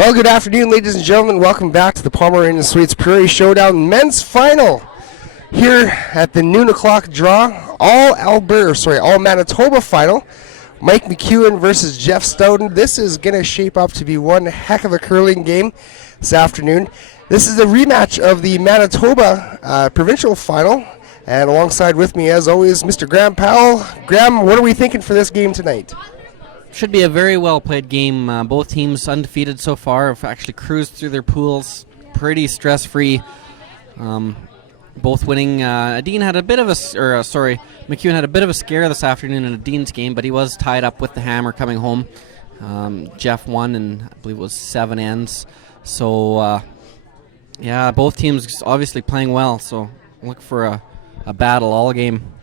Well, good afternoon, ladies and gentlemen. Welcome back to the Pomeroy and Grande Prairie Showdown men's final here at the noon o'clock draw. All Manitoba final. Mike McEwen versus Jeff Stoughton. This is going to shape up to be one heck of a curling game this afternoon. This is a rematch of the Manitoba provincial final. And alongside with me, as always, Mr. Graham Powell. Graham, what are we thinking for this game tonight? Should be a very well-played game. Both teams undefeated so far, have actually cruised through their pools pretty stress-free. Both winning. McEwen had a bit of a scare this afternoon in a Dean's game, but he was tied up with the hammer coming home. Jeff won, and I believe it was 7 ends. So, both teams obviously playing well, so look for a battle all game.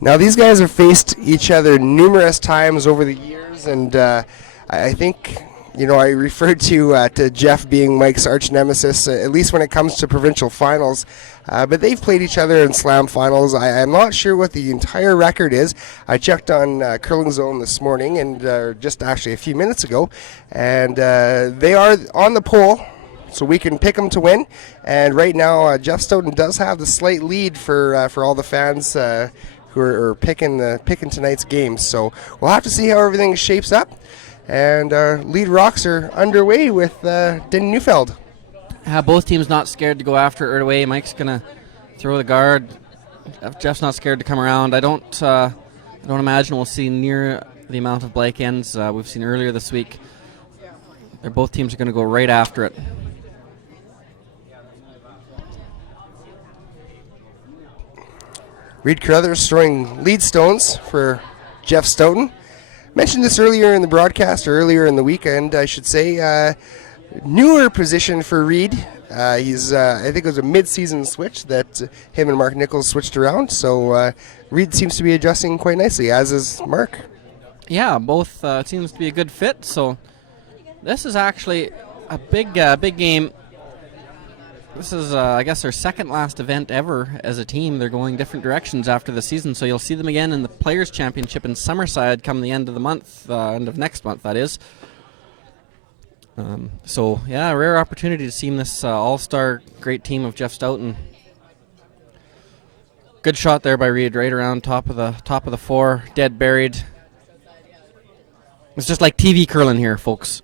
Now, these guys have faced each other numerous times over the years, and I think, I referred to Jeff being Mike's arch nemesis, at least when it comes to provincial finals. But they've played each other in slam finals. I'm not sure what the entire record is. I checked on Curling Zone this morning, and just actually a few minutes ago, and they are on the pole, so we can pick them to win. And right now, Jeff Stoughton does have the slight lead for all the fans who are picking tonight's games. So we'll have to see how everything shapes up. And lead rocks are underway with Denny Neufeld. Both teams not scared to go after it right away. Mike's gonna throw the guard. Jeff's not scared to come around. I don't imagine we'll see near the amount of blank ends we've seen earlier this week. Both teams are gonna go right after it. Reed Carruthers throwing lead stones for Jeff Stoughton. Mentioned this earlier in the broadcast, or earlier in the weekend, I should say. Newer position for Reed. He's, I think it was a mid-season switch that him and Mark Nichols switched around. So Reed seems to be adjusting quite nicely, as is Mark. Yeah, both seems to be a good fit. So this is actually a big game. This is, I guess, their second last event ever as a team. They're going different directions after the season, so you'll see them again in the Players' Championship in Summerside come the end of the month, end of next month, that is. A rare opportunity to see this all-star great team of Jeff Stoughton. Good shot there by Reed, right around top of the four, dead buried. It's just like TV curling here, folks.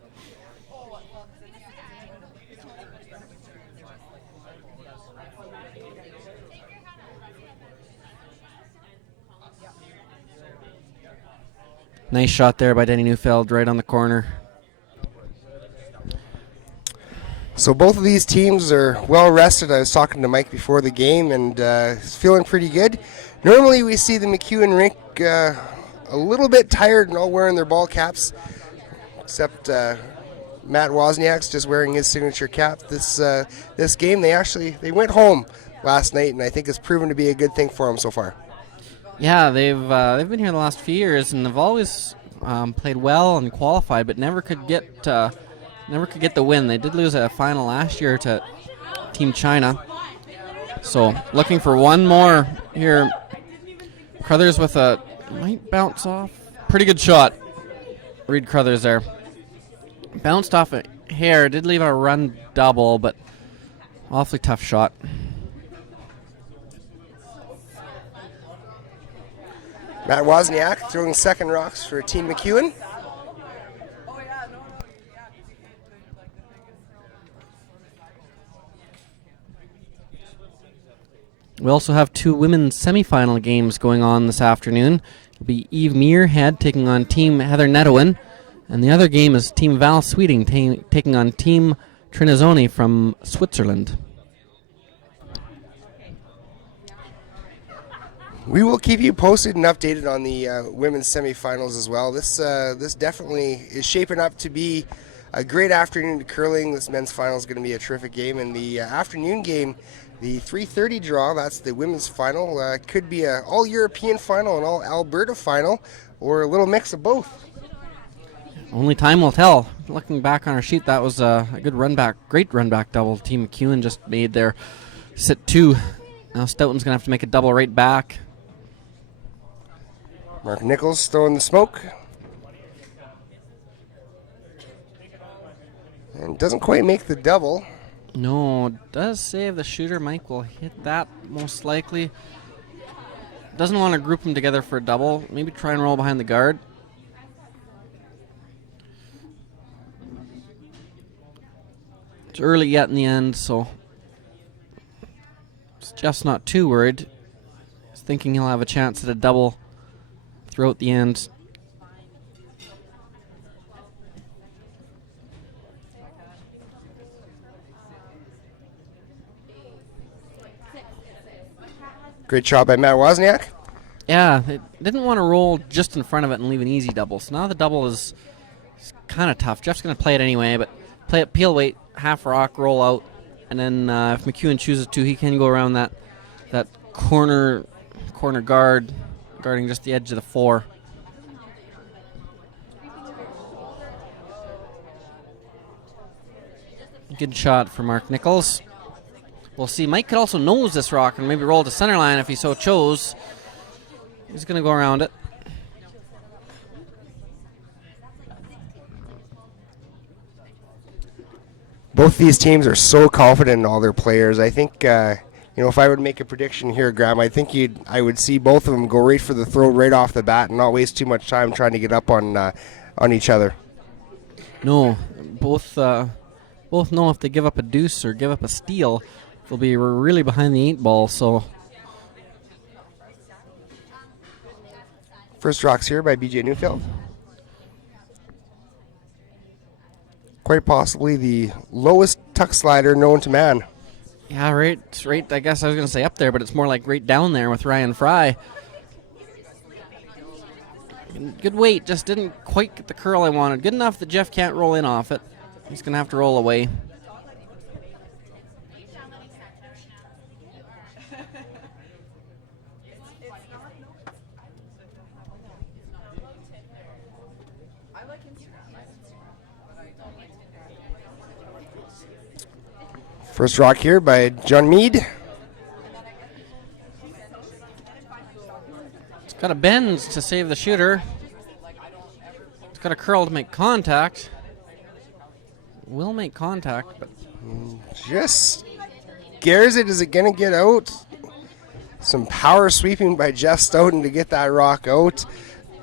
Nice shot there by Denny Neufeld, right on the corner. So both of these teams are well rested. I was talking to Mike before the game, and he's feeling pretty good. Normally we see the McEwen rink a little bit tired and all wearing their ball caps, except Matt Wozniak's just wearing his signature cap. This game, they went home last night, and I think it's proven to be a good thing for them so far. Yeah, they've been here the last few years, and they've always played well and qualified, but never could get the win. They did lose a final last year to Team China. So looking for one more here. Carruthers with might bounce off. Pretty good shot. Reed Carruthers there. Bounced off a hair. Did leave a run double, but awfully tough shot. Matt Wozniak throwing second rocks for Team McEwen. We also have 2 women's semifinal games going on this afternoon. It'll be Eve Muirhead taking on Team Heather Netowin, and the other game is Team Val Sweeting taking on Team Trinazzoni from Switzerland. We will keep you posted and updated on the women's semifinals as well. This definitely is shaping up to be a great afternoon to curling. This men's final is going to be a terrific game, and the afternoon game, the 3:30 draw, that's the women's final, could be an all-European final, an all-Alberta final, or a little mix of both. Only time will tell. Looking back on our sheet, that was a good great run back double Team McEwen just made there. Sit 2. Now Stoughton's going to have to make a double right back. Mark Nichols throwing the smoke. And doesn't quite make the double. No, it does save the shooter. Mike will hit that most likely. Doesn't want to group them together for a double. Maybe try and roll behind the guard. It's early yet in the end, so Jeff's not too worried. He's thinking he'll have a chance at a double throughout the end. Great job by Matt Wozniak. Yeah, they didn't want to roll just in front of it and leave an easy double. So now the double is kind of tough. Jeff's going to play it anyway, but play it peel weight, half rock, roll out, and then if McEwen chooses to, he can go around that corner guard, guarding just the edge of the 4. Good shot for Mark Nichols. We'll see. Mike could also nose this rock and maybe roll to center line if he so chose. He's going to go around it. Both these teams are so confident in all their players. I think, if I would make a prediction here, Graham, I think I would see both of them go right for the throat right off the bat and not waste too much time trying to get up on each other. No, both know if they give up a deuce or give up a steal, they'll be really behind the 8 ball. So first rocks here by BJ Newfield. Quite possibly the lowest tuck slider known to man. Yeah, right. I guess I was going to say up there, but it's more like right down there with Ryan Fry. Good weight, just didn't quite get the curl I wanted. Good enough that Jeff can't roll in off it. He's going to have to roll away. First rock here by John Mead. It's got a bend to save the shooter. It's got a curl to make contact. Will make contact, but just scares it. Is it going to get out? Some power sweeping by Jeff Stoughton to get that rock out.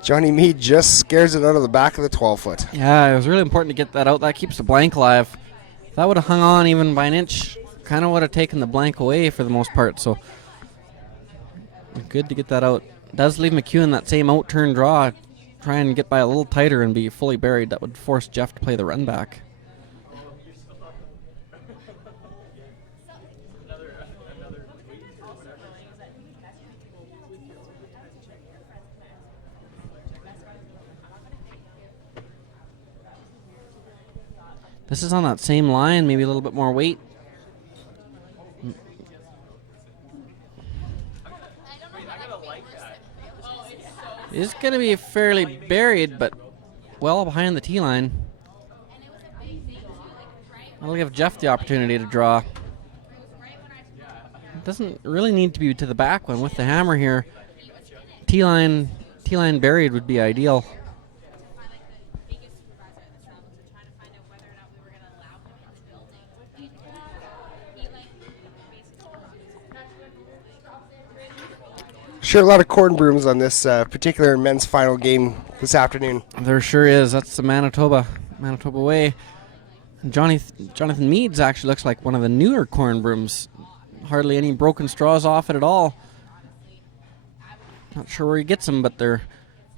Johnny Mead just scares it out of the back of the 12-foot. Yeah, it was really important to get that out. That keeps the blank alive. If that would have hung on even by an inch, kind of would have taken the blank away for the most part. So good to get that out. Does leave McEwen that same out-turn draw. Try and get by a little tighter and be fully buried. That would force Jeff to play the run back. This is on that same line, maybe a little bit more weight. It's going to be fairly buried, but well behind the tee line. That'll give Jeff the opportunity to draw. It doesn't really need to be to the back one with the hammer here. Tee line buried would be ideal. Sure, a lot of corn brooms on this particular men's final game this afternoon. There sure is. That's the Manitoba way. And Jonathan Meads actually looks like one of the newer corn brooms. Hardly any broken straws off it at all. Not sure where he gets them, but they're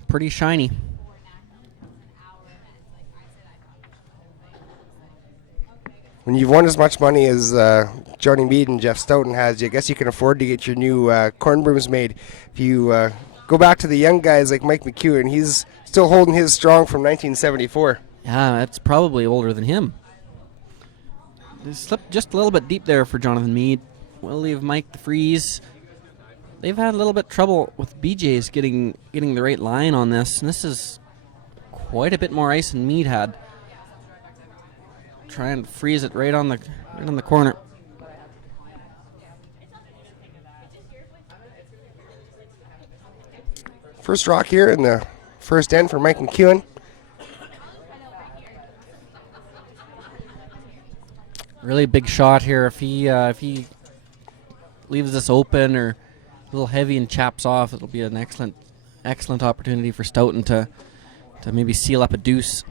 pretty shiny. When you've won as much money as Johnny Mead and Jeff Stoughton has, I guess you can afford to get your new corn brooms made. If you go back to the young guys like Mike McEwen, he's still holding his strong from 1974. Yeah, that's probably older than him. They slipped just a little bit deep there for Jonathan Mead. We'll leave Mike the freeze. They've had a little bit trouble with BJ's getting the right line on this, and this is quite a bit more ice than Mead had. Try and freeze it right on the corner. First rock here in the first end for Mike McEwen. Really big shot here. If he leaves this open or a little heavy and chaps off, it'll be an excellent opportunity for Stoughton to maybe seal up a deuce.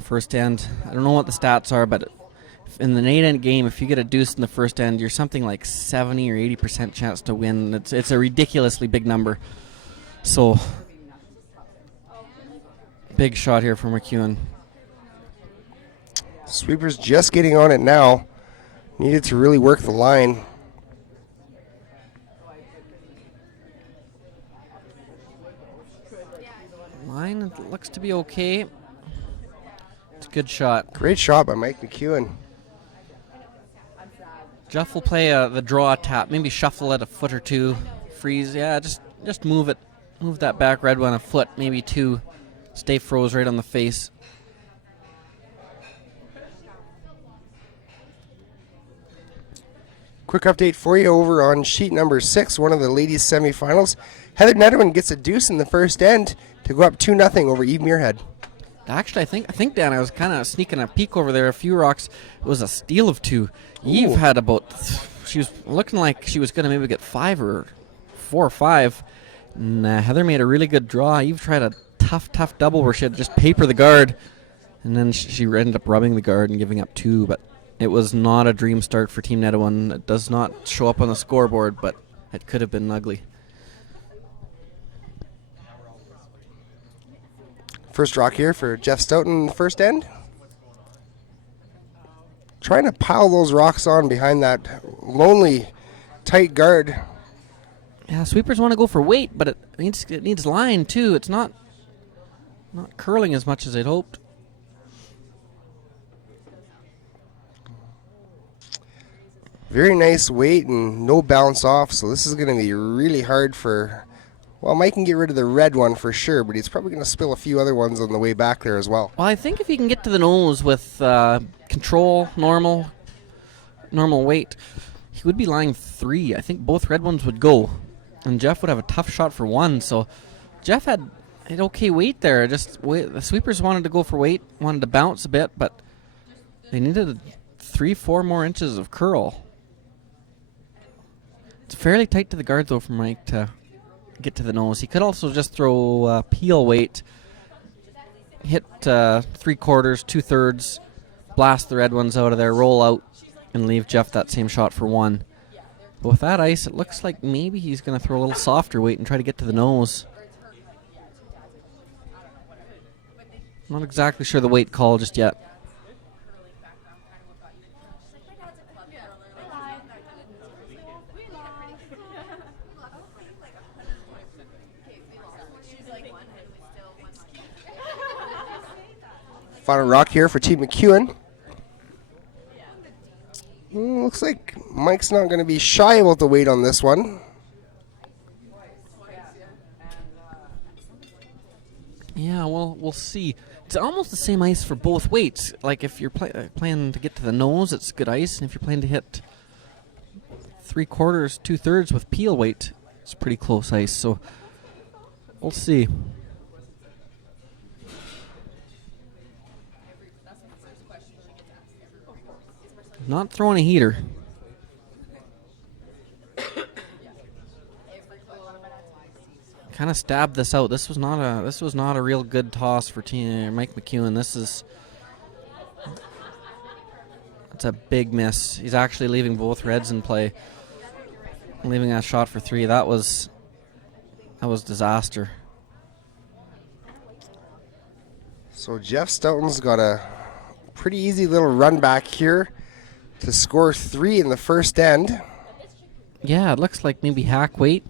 First end. I don't know what the stats are, but in the 8-end game, if you get a deuce in the first end, you're something like 70 or 80% chance to win. It's a ridiculously big number. So, big shot here for McEwen. Sweeper's just getting on it now. Needed to really work the line. Line looks to be okay. It's a good shot. Great shot by Mike McEwen. Jeff will play the draw tap, maybe shuffle it a foot or two, freeze. Yeah, just move it. Move that back red one a foot, maybe two. Stay froze right on the face. Quick update for you over on sheet number 6, one of the ladies' semifinals. Heather Netterman gets a deuce in the first end to go up 2-0 over Eve Muirhead. Actually, I think Dan, I was kind of sneaking a peek over there. A few rocks. It was a steal of 2. Eve had she was looking like she was going to maybe get 5 or 4 or 5. And Heather made a really good draw. Eve tried a tough double where she had to just paper the guard. And then she ended up rubbing the guard and giving up 2. But it was not a dream start for Team Netawin. It does not show up on the scoreboard, but it could have been ugly. First rock here for Jeff Stoughton in the first end. Trying to pile those rocks on behind that lonely, tight guard. Yeah, sweepers want to go for weight, but it needs line too. It's not curling as much as I'd hoped. Very nice weight and no bounce off, so this is going to be really hard for... Well, Mike can get rid of the red one for sure, but he's probably going to spill a few other ones on the way back there as well. Well, I think if he can get to the nose with control, normal weight, he would be lying 3. I think both red ones would go, and Jeff would have a tough shot for 1. So Jeff had okay weight there. The sweepers wanted to go for weight, wanted to bounce a bit, but they needed 3-4 more inches of curl. It's fairly tight to the guard, though, for Mike to get to the nose. He could also just throw peel weight, hit 3/4, 2/3, blast the red ones out of there, roll out, and leave Jeff that same shot for 1. But with that ice, it looks like maybe he's going to throw a little softer weight and try to get to the nose. Not exactly sure the weight call just yet. Final rock here for Team McEwen. Looks like Mike's not going to be shy about the weight on this one. Yeah, well, we'll see. It's almost the same ice for both weights. Like if you're planning to get to the nose, it's good ice, and if you're planning to hit 3/4, 2/3 with peel weight, it's pretty close ice. So we'll see. Not throwing a heater. Kind of stabbed this out. This was not a real good toss for Mike McEwen. It's a big miss. He's actually leaving both reds in play. Leaving that shot for 3. That was disaster. So Jeff Stoughton's got a pretty easy little run back here to score 3 in the first end. Yeah, it looks like maybe hack weight,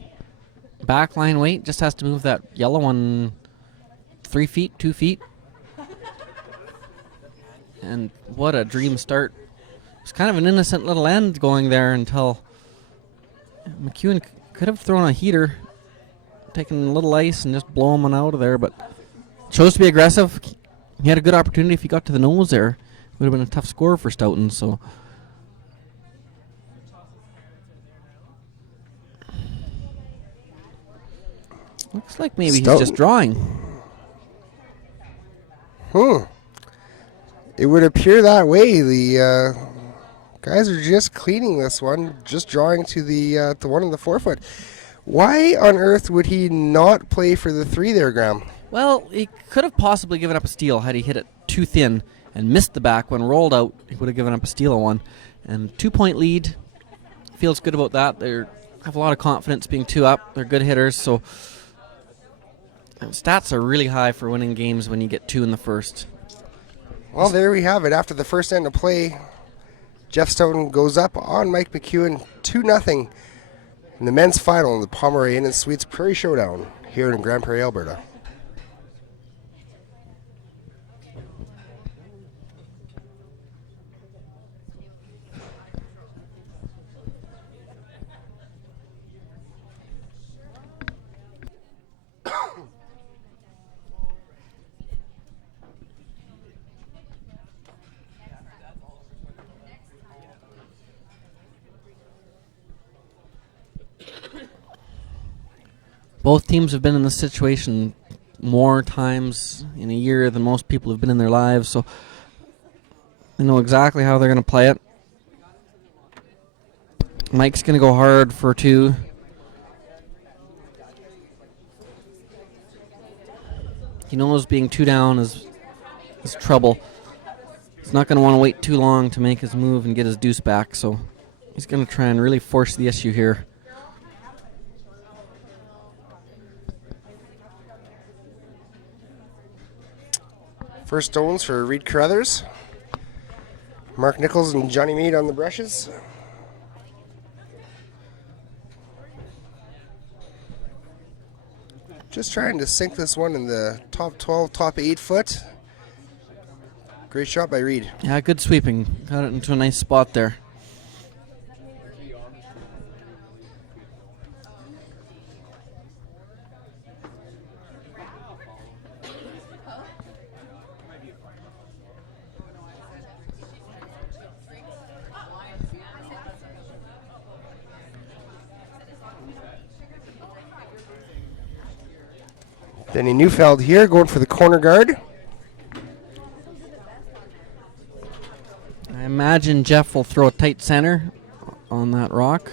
backline weight. Just has to move that yellow one 3 feet, 2 feet. And what a dream start. It's kind of an innocent little end going there until McEwen could have thrown a heater, taken a little ice and just blow him on out of there, but chose to be aggressive. He had a good opportunity if he got to the nose there. Would have been a tough score for Stoughton, so... Looks like maybe Stoughton. He's just drawing. It would appear that way. Guys are just cleaning this one, just drawing to the one on the 4-foot. Why on earth would he not play for the 3 there, Graham? Well, he could have possibly given up a steal had he hit it too thin and missed the back. When rolled out, he would have given up a steal of one. And 2-point lead, feels good about that. They have a lot of confidence being 2 up. They're good hitters, so stats are really high for winning games when you get 2 in the first. Well, there we have it. After the first end of play, Jeff Stoughton goes up on Mike McEwen 2-0 in the men's final in the Pomeroy Inn & Suites Prairie Showdown here in Grande Prairie, Alberta. Both teams have been in this situation more times in a year than most people have been in their lives, so they know exactly how they're going to play it. Mike's going to go hard for 2. He knows being 2 down is trouble. He's not going to want to wait too long to make his move and get his deuce back, so he's going to try and really force the issue here. First stones for Reed Carruthers. Mark Nichols and Johnny Meade on the brushes. Just trying to sink this one in the top 12, top 8 foot. Great shot by Reed. Yeah, good sweeping. Got it into a nice spot there. Denny Neufeld here going for the corner guard. I imagine Jeff will throw a tight center on that rock.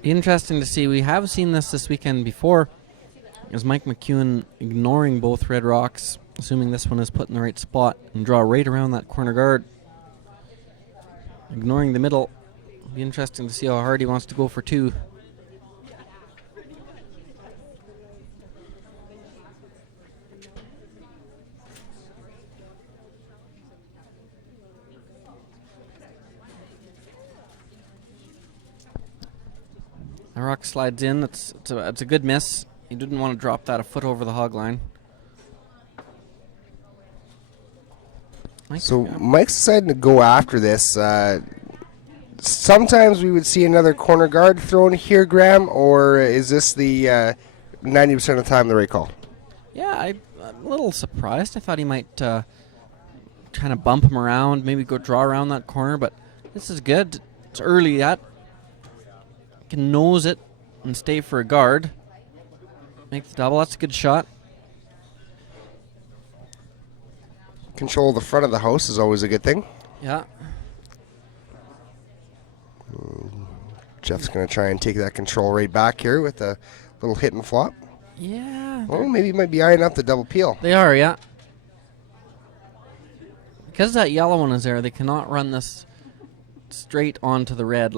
Be interesting to see. We have seen this weekend before. Is Mike McEwen ignoring both red rocks, assuming this one is put in the right spot, and draw right around that corner guard. Ignoring the middle. Be interesting to see how hard he wants to go for 2. The rock slides in. It's a good miss. He didn't want to drop that a foot over the hog line. Mike's decided to go after this. Sometimes we would see another corner guard thrown here, Graham, or is this the 90% of the time the right call? Yeah, I'm a little surprised. I thought he might kind of bump him around, maybe go draw around that corner, but this is good. It's early yet. Can nose it and stay for a guard. Make the double. That's a good shot. Control the front of the house is always a good thing. Yeah. Jeff's going to try and take that control right back here with a little hit and flop. Yeah. Oh, maybe he might be eyeing up the double peel. They are, yeah. Because that yellow one is there, they cannot run this straight onto the red.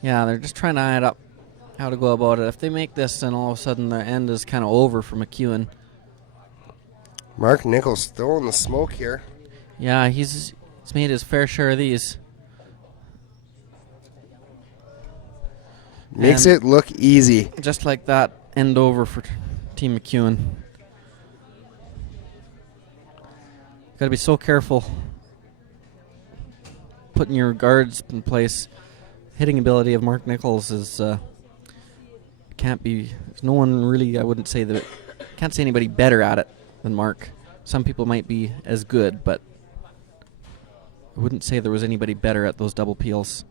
Now they're just trying to eye it up, how to go about it. If they make this, then all of a sudden the end is kind of over for McEwen. Mark Nichols throwing the smoke here. Yeah, he's made his fair share of these. Makes it look easy. Just like that, end over for Team McEwen. Got to be so careful putting your guards in place. Hitting ability of Mark Nichols is can't be. There's no one really. I wouldn't say that. Can't say anybody better at it than Mark. Some people might be as good, but I wouldn't say there was anybody better at those double peels.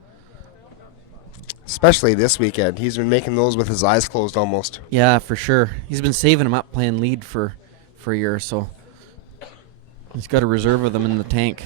Especially this weekend. He's been making those with his eyes closed almost. Yeah, for sure. He's been saving them up playing lead for a year or so. He's got a reserve of them in the tank.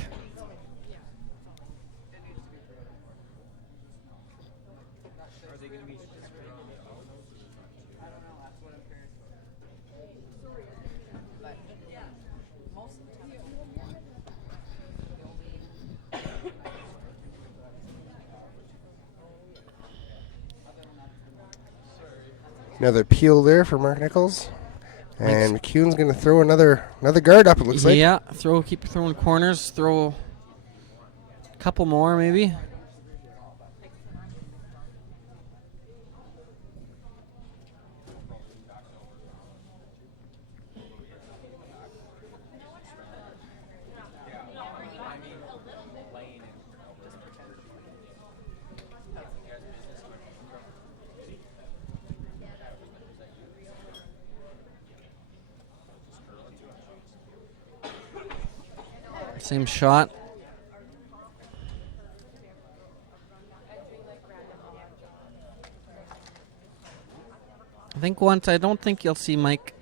Another peel there for Mark Nichols. And McEwen's going to throw another guard up, it looks like. Yeah, keep throwing corners. Throw a couple more, maybe. Same shot. I don't think you'll see Mike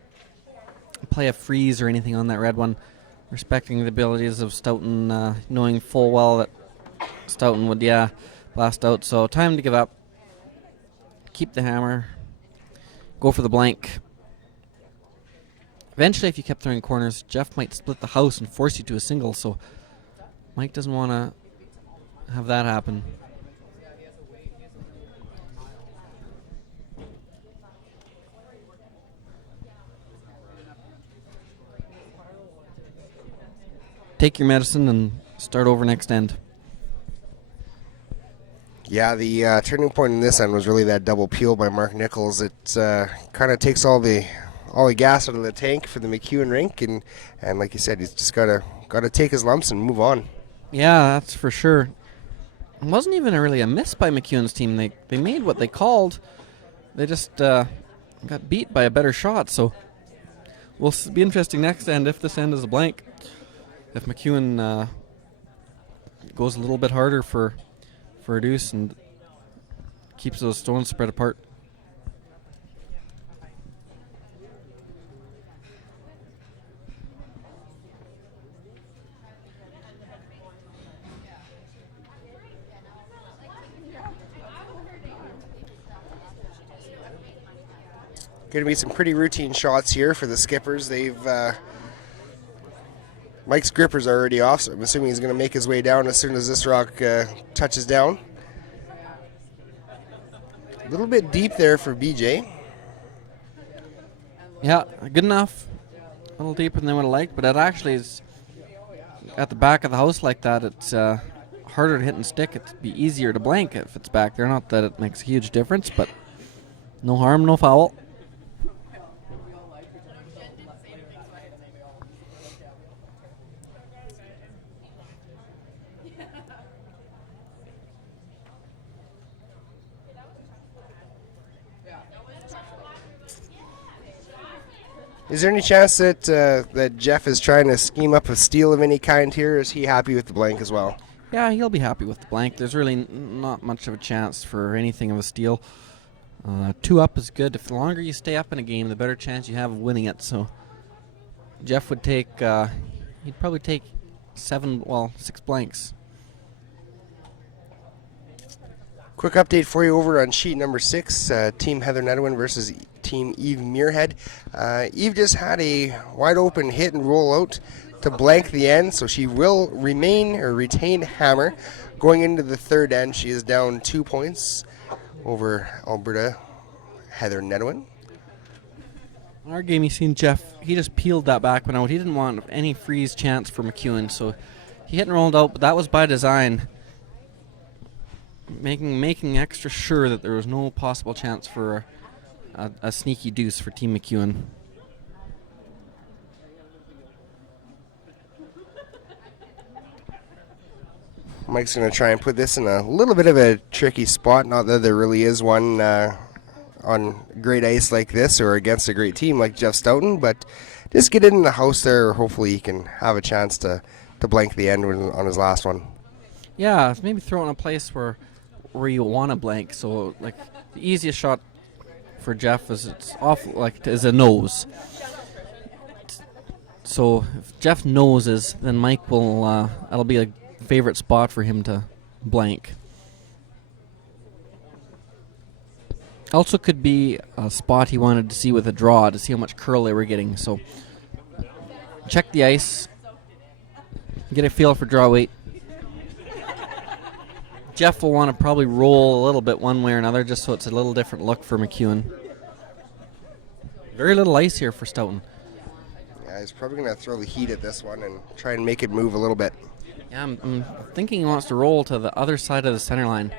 play a freeze or anything on that red one, respecting the abilities of Stoughton, knowing full well that Stoughton would, blast out. So time to give up. Keep the hammer. Go for the blank. Eventually, if you kept throwing corners, Jeff might split the house and force you to a single, so Mike doesn't want to have that happen. Take your medicine and start over next end. Yeah, the turning point in this end was really that double peel by Mark Nichols. It kind of takes all the gas out of the tank for the McEwen rink, and like you said, he's just got to take his lumps and move on. Yeah, that's for sure. It wasn't even really a miss by McEwen's team. They made what they called. They just got beat by a better shot, so we'll be interesting next end if this end is a blank. If McEwen goes a little bit harder for a deuce and keeps those stones spread apart. Going to be some pretty routine shots here for the skippers. Mike's gripper's already off, so I'm assuming he's going to make his way down as soon as this rock touches down. A little bit deep there for BJ. Yeah, good enough. A little deeper than they would have liked, but it actually is at the back of the house like that. It's harder to hit and stick. It'd be easier to blank if it's back there. Not that it makes a huge difference, but no harm, no foul. Is there any chance that Jeff is trying to scheme up a steal of any kind here, or is he happy with the blank as well? Yeah, he'll be happy with the blank. There's really not much of a chance for anything of a steal. 2 up is good. If the longer you stay up in a game, the better chance you have of winning it. So Jeff would he'd probably take 6 blanks. Quick update for you over on sheet number 6, Team Heather Nedwin versus Team Eve Muirhead. Eve just had a wide open hit and roll out to blank the end, so she will retain hammer. Going into the third end, she is down 2 points over Alberta Heather Nedwin. Our game, you seen Jeff, he just peeled that back one out. He didn't want any freeze chance for McEwen, so he hit and rolled out, but that was by design. Making extra sure that there was no possible chance for a sneaky deuce for Team McEwen. Mike's going to try and put this in a little bit of a tricky spot. Not that there really is one on great ice like this or against a great team like Jeff Stoughton, but just get it in the house there. Hopefully he can have a chance to blank the end on his last one. Yeah, maybe throw it in a place where you want to blank. So like the easiest shot for Jeff is it's off like is a nose. So if Jeff noses, then Mike will that'll be a favorite spot for him to blank. Also could be a spot he wanted to see with a draw to see how much curl they were getting. So check the ice, get a feel for draw weight. Jeff will want to probably roll a little bit one way or another just so it's a little different look for McEwen. Very little ice here for Stoughton. Yeah, he's probably going to throw the heat at this one and try and make it move a little bit. Yeah, I'm thinking he wants to roll to the other side of the center line.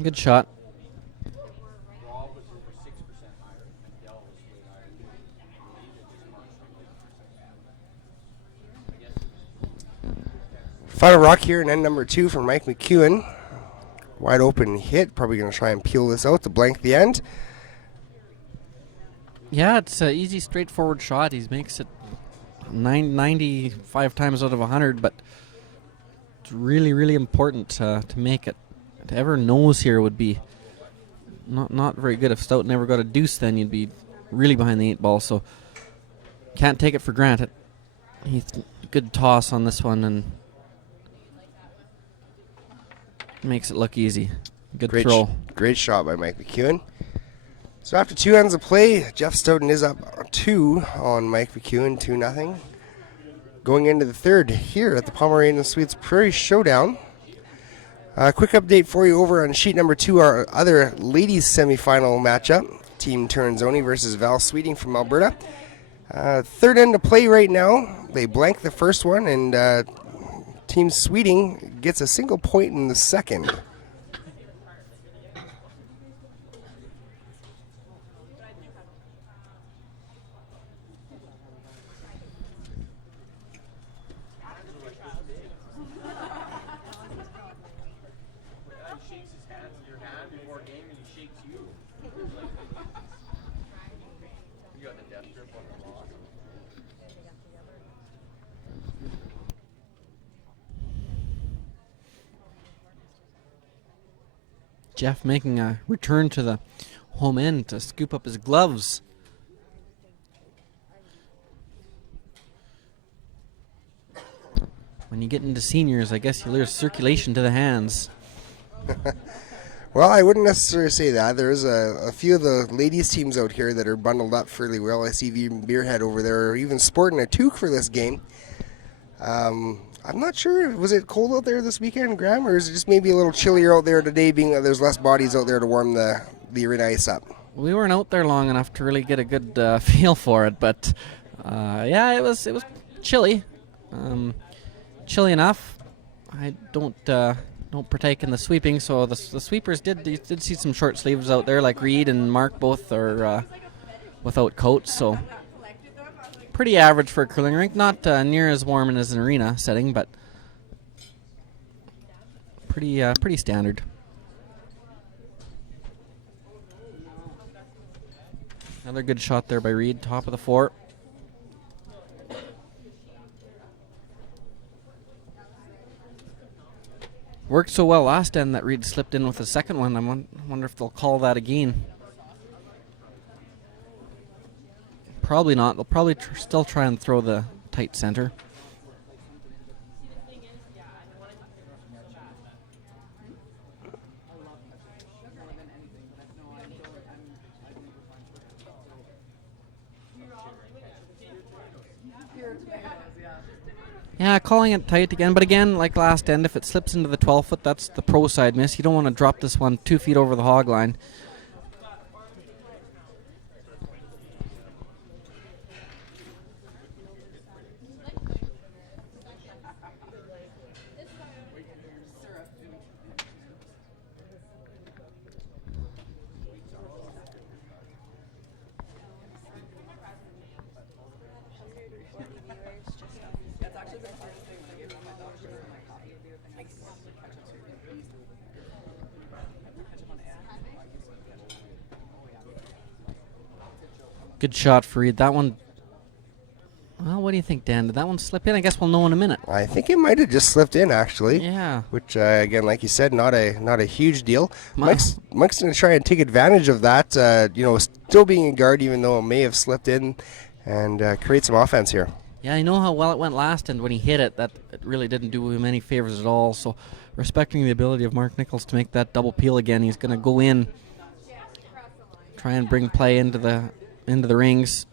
Good shot. Final rock here in end number 2 for Mike McEwen. Wide open hit. Probably going to try and peel this out to blank the end. Yeah, it's an easy, straightforward shot. He makes it 95 times out of 100, but it's really, really important to make it. To ever nose here would be not very good. If Stout never got a deuce, then you'd be really behind the 8 ball. So can't take it for granted. He's good toss on this one and makes it look easy. Good throw. Great shot by Mike McEwen. So after 2 ends of play, Jeff Stoughton is up 2 on Mike McEwen, 2-0. Going into the third here at the Pomeroy and Grande Prairie Showdown. Quick update for you over on sheet number 2, our other ladies semifinal matchup. Team Turenzoni versus Val Sweeting from Alberta. Third end to play right now. They blank the first one, and Team Sweeting gets a single point in the second. Jeff making a return to the home end to scoop up his gloves. When you get into seniors, I guess you lose circulation to the hands. Well, I wouldn't necessarily say that. There's a few of the ladies' teams out here that are bundled up fairly well. I see even Beerhead over there, even sporting a toque for this game. I'm not sure. Was it cold out there this weekend, Graham, or is it just maybe a little chillier out there today, being that there's less bodies out there to warm the arena ice up? We weren't out there long enough to really get a good feel for it, but yeah, it was chilly. Chilly enough. I don't partake in the sweeping, so the sweepers did see some short sleeves out there, like Reed and Mark both are without coats, so pretty average for a curling rink. Not near as warm as an arena setting, but pretty standard. Another good shot there by Reed, top of the fort. Worked so well last end that Reed slipped in with the second one. I wonder if they'll call that again. Probably not. They'll probably still try and throw the tight center. Yeah, calling it tight again, but again, like last end, if it slips into the 12-foot, that's the pro side miss. You don't want to drop this one 2 feet over the hog line. Good shot for Reed. That one. Well, what do you think, Dan? Did that one slip in? I guess we'll know in a minute. I think it might have just slipped in, actually. Yeah. Which, again, like you said, not a huge deal. Mike's going to try and take advantage of that, still being a guard, even though it may have slipped in, and create some offense here. Yeah, I know how well it went last, and when he hit it, that it really didn't do him any favors at all. So, respecting the ability of Mark Nichols to make that double peel again, he's going to go in, try and bring play into the rings.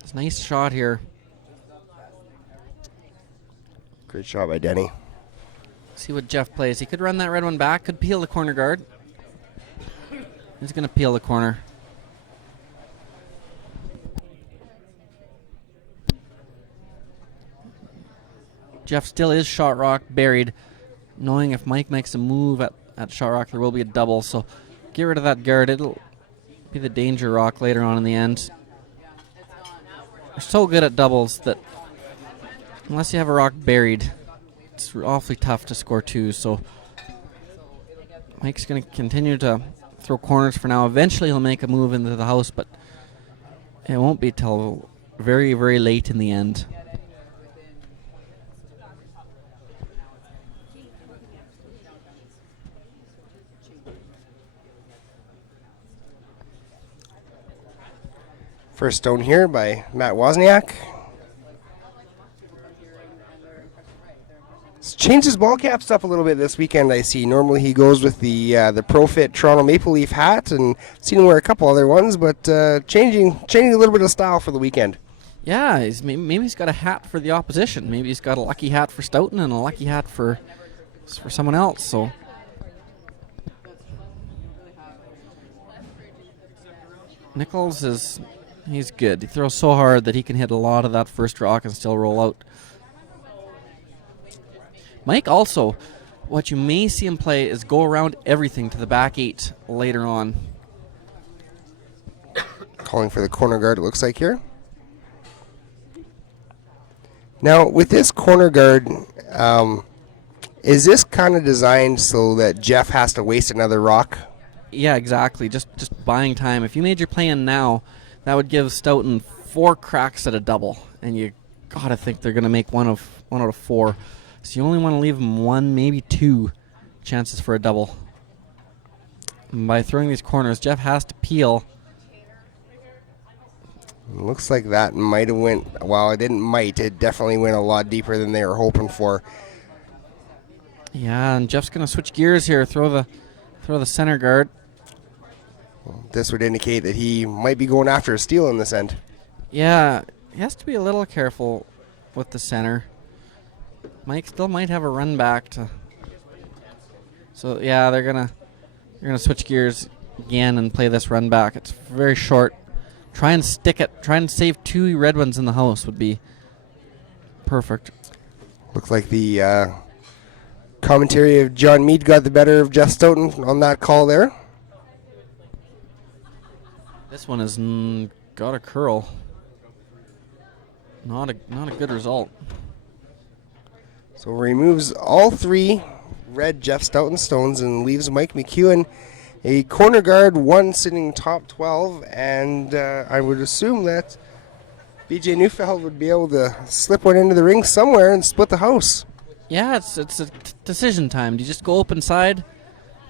It's a nice shot here. Great shot by Denny. See what Jeff plays. He could run that red one back, could peel the corner guard. He's going to peel the corner. Jeff still is shot rock buried, knowing if Mike makes a move at shot rock, there will be a double. So get rid of that guard. It'll be the danger rock later on in the end. They're so good at doubles that unless you have a rock buried, it's awfully tough to score two. So Mike's going to continue to throw corners for now. Eventually he'll make a move into the house, but it won't be till very, very late in the end. First stone here by Matt Wozniak. He's changed his ball caps up a little bit this weekend, I see. Normally he goes with the Pro Fit Toronto Maple Leaf hat, and seen him wear a couple other ones, but changing a little bit of style for the weekend. Yeah, maybe he's got a hat for the opposition. Maybe he's got a lucky hat for Stoughton and a lucky hat for someone else. So Nichols he's good. He throws so hard that he can hit a lot of that first rock and still roll out. Mike also, what you may see him play is go around everything to the back eight later on. Calling for the corner guard, it looks like here. Now, with this corner guard, is this kind of designed so that Jeff has to waste another rock? Yeah, exactly. Just buying time. If you made your plan now, that would give Stoughton 4 cracks at a double, and you gotta think they're gonna make one out of 4. So you only want to leave them 1, maybe 2 chances for a double. And by throwing these corners, Jeff has to peel. Looks like that might have went, well, it didn't might, it definitely went a lot deeper than they were hoping for. Yeah, and Jeff's going to switch gears here, throw the center guard. This would indicate that he might be going after a steal in this end. Yeah, he has to be a little careful with the center. Mike still might have a run back to. So yeah, they're gonna switch gears again and play this run back. It's very short. Try and stick it. Try and save 2 red ones in the house would be perfect. Looks like the commentary of John Meade got the better of Jeff Stoughton on that call there. This one has got a curl. Not a good result. So removes all 3 red Jeff Stoughton stones and leaves Mike McEwen a corner guard, 1 sitting top 12, and I would assume that BJ Neufeld would be able to slip one into the ring somewhere and split the house. Yeah, it's a decision time. Do you just go open side,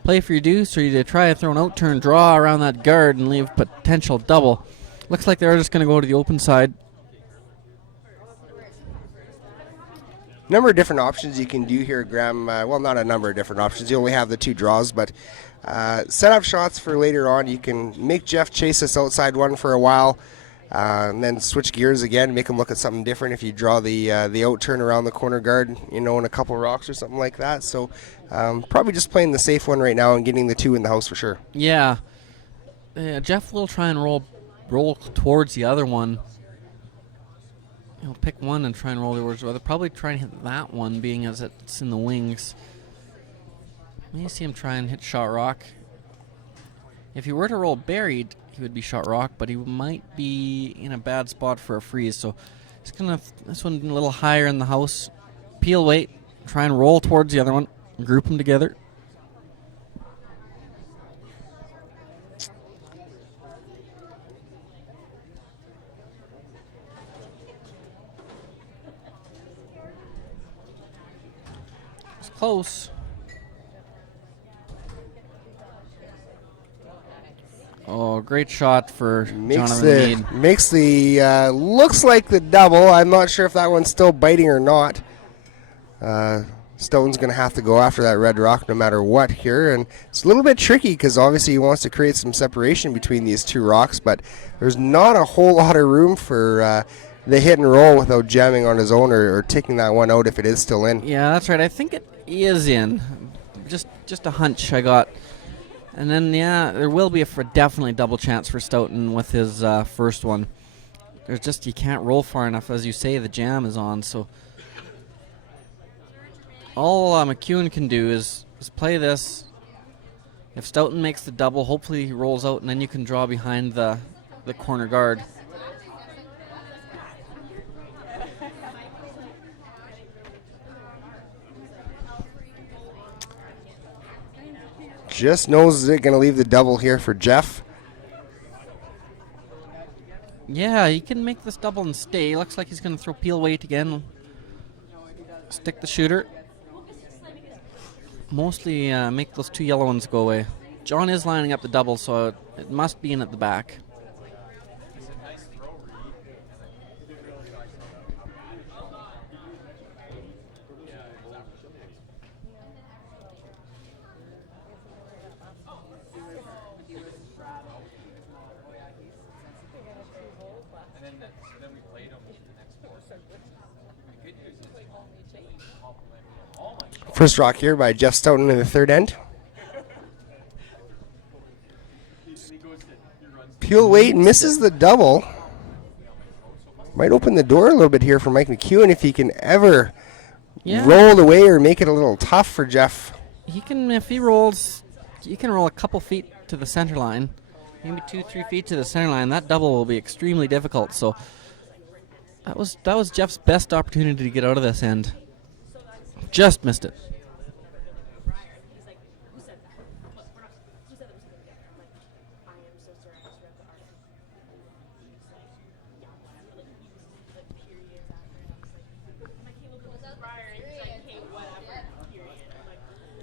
play for your deuce, or you try to throw an out turn draw around that guard and leave potential double? Looks like they're just going to go to the open side. Number of different options you can do here, Graham. Well, not a number of different options. You only have the 2 draws, but set up shots for later on. You can make Jeff chase this outside one for a while, and then switch gears again, make him look at something different if you draw the out turn around the corner guard, in a couple rocks or something like that. So probably just playing the safe one right now and getting the 2 in the house for sure. Yeah. Jeff will try and roll towards the other one. He'll pick one and try and roll towards the other. Probably try and hit that one, being as it's in the wings. May see him try and hit shot rock. If he were to roll buried, he would be shot rock, but he might be in a bad spot for a freeze. So he's gonna this one a little higher in the house. Peel weight, try and roll towards the other one, group them together. It's close. Oh, great shot for Jonathan Meade. Makes the looks like the double. I'm not sure if that one's still biting or not. Stoughton's going to have to go after that red rock no matter what here, and it's a little bit tricky because obviously he wants to create some separation between these two rocks, but there's not a whole lot of room for the hit and roll without jamming on his own or taking that one out if it is still in. Yeah, that's right. I think it is in. Just a hunch I got. And then, yeah, there will be a definitely double chance for Stoughton with his first one. There's just, you can't roll far enough. As you say, the jam is on. So all McEwen can do is play this. If Stoughton makes the double, hopefully he rolls out, and then you can draw behind the corner guard. Just knows it's going to leave the double here for Jeff. Yeah, he can make this double and stay. Looks like he's going to throw peel weight again. Stick the shooter. Mostly make those two yellow ones go away. John is lining up the double, so it must be in at the back. First rock here by Jeff Stoughton in the third end. Peel weight misses the double. Might open the door a little bit here for Mike McEwen if he can ever roll away or make it a little tough for Jeff. He can, if he rolls, he can roll a couple feet to the center line, maybe 2-3 feet to the center line. That double will be extremely difficult. So that was Jeff's best opportunity to get out of this end. Just missed it.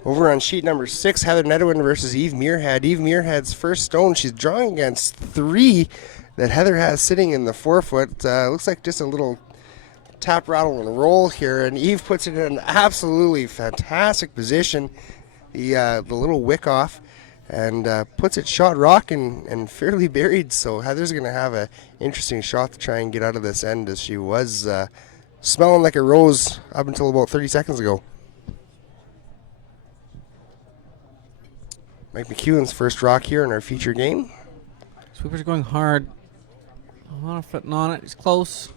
Over on sheet number 6, Heather Nedwin versus Eve Muirhead. Eve Muirhead's first stone. She's drawing against 3 that Heather has sitting in the 4-foot. Looks like just a little tap, rattle, and roll here, and Eve puts it in an absolutely fantastic position. The little wick off, and puts it shot rock and fairly buried. So Heather's going to have an interesting shot to try and get out of this end, as she was smelling like a rose up until about 30 seconds ago. Mike McEwen's first rock here in our feature game. Sweeper's going hard. A lot of footing on it. He's close.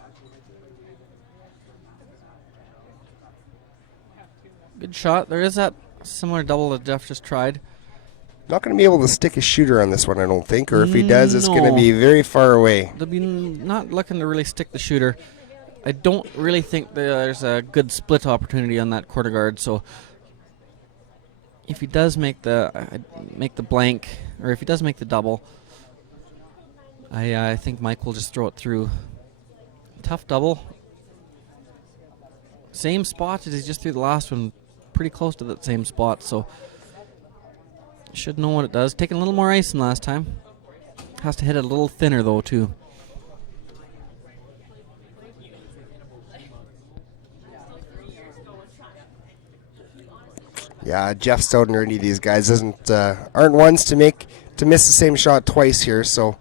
Good shot. There is that similar double that Jeff just tried. Not going to be able to stick a shooter on this one, I don't think. Or if he does, it's going to be very far away. They'll be not looking to really stick the shooter. I don't really think there's a good split opportunity on that quarter guard. So if he does make the blank, or if he does make the double, I think Mike will just throw it through. Tough double. Same spot as he just threw the last one. Pretty close to that same spot, so should know what it does. Taking a little more ice than last time. Has to hit it a little thinner, though, too. Yeah, Jeff Stoughton or any of these guys aren't ones to miss the same shot twice here, so.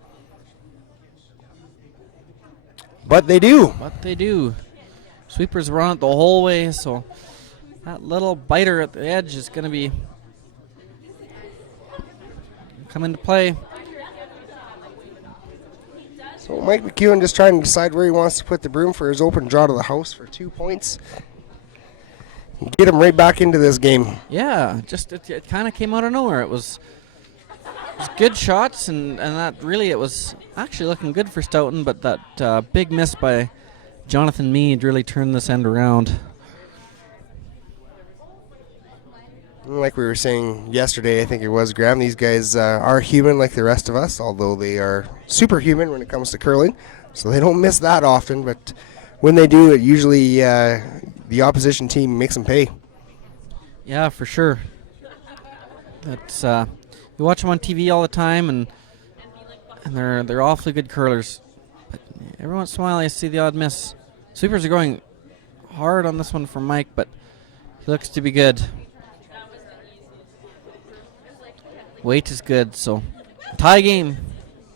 But they do. Sweepers run it the whole way, so that little biter at the edge is going to be come into play. So So Mike McEwen just trying to decide where he wants to put the broom for his open draw to the house for 2 points. Get him right back into this game. Yeah, just it kind of came out of nowhere. It was good shots, and that really, it was actually looking good for Stoughton, but that big miss by Jonathan Meade really turned this end around. Like we were saying yesterday, I think it was, Graham, these guys are human like the rest of us, although they are superhuman when it comes to curling, so they don't miss that often, but when they do, it usually the opposition team makes them pay. Yeah, for sure. That's you watch them on TV all the time, and they're awfully good curlers. But every once in a while, I see the odd miss. Sweepers are going hard on this one for Mike, but he looks to be good. Weight is good, so tie game,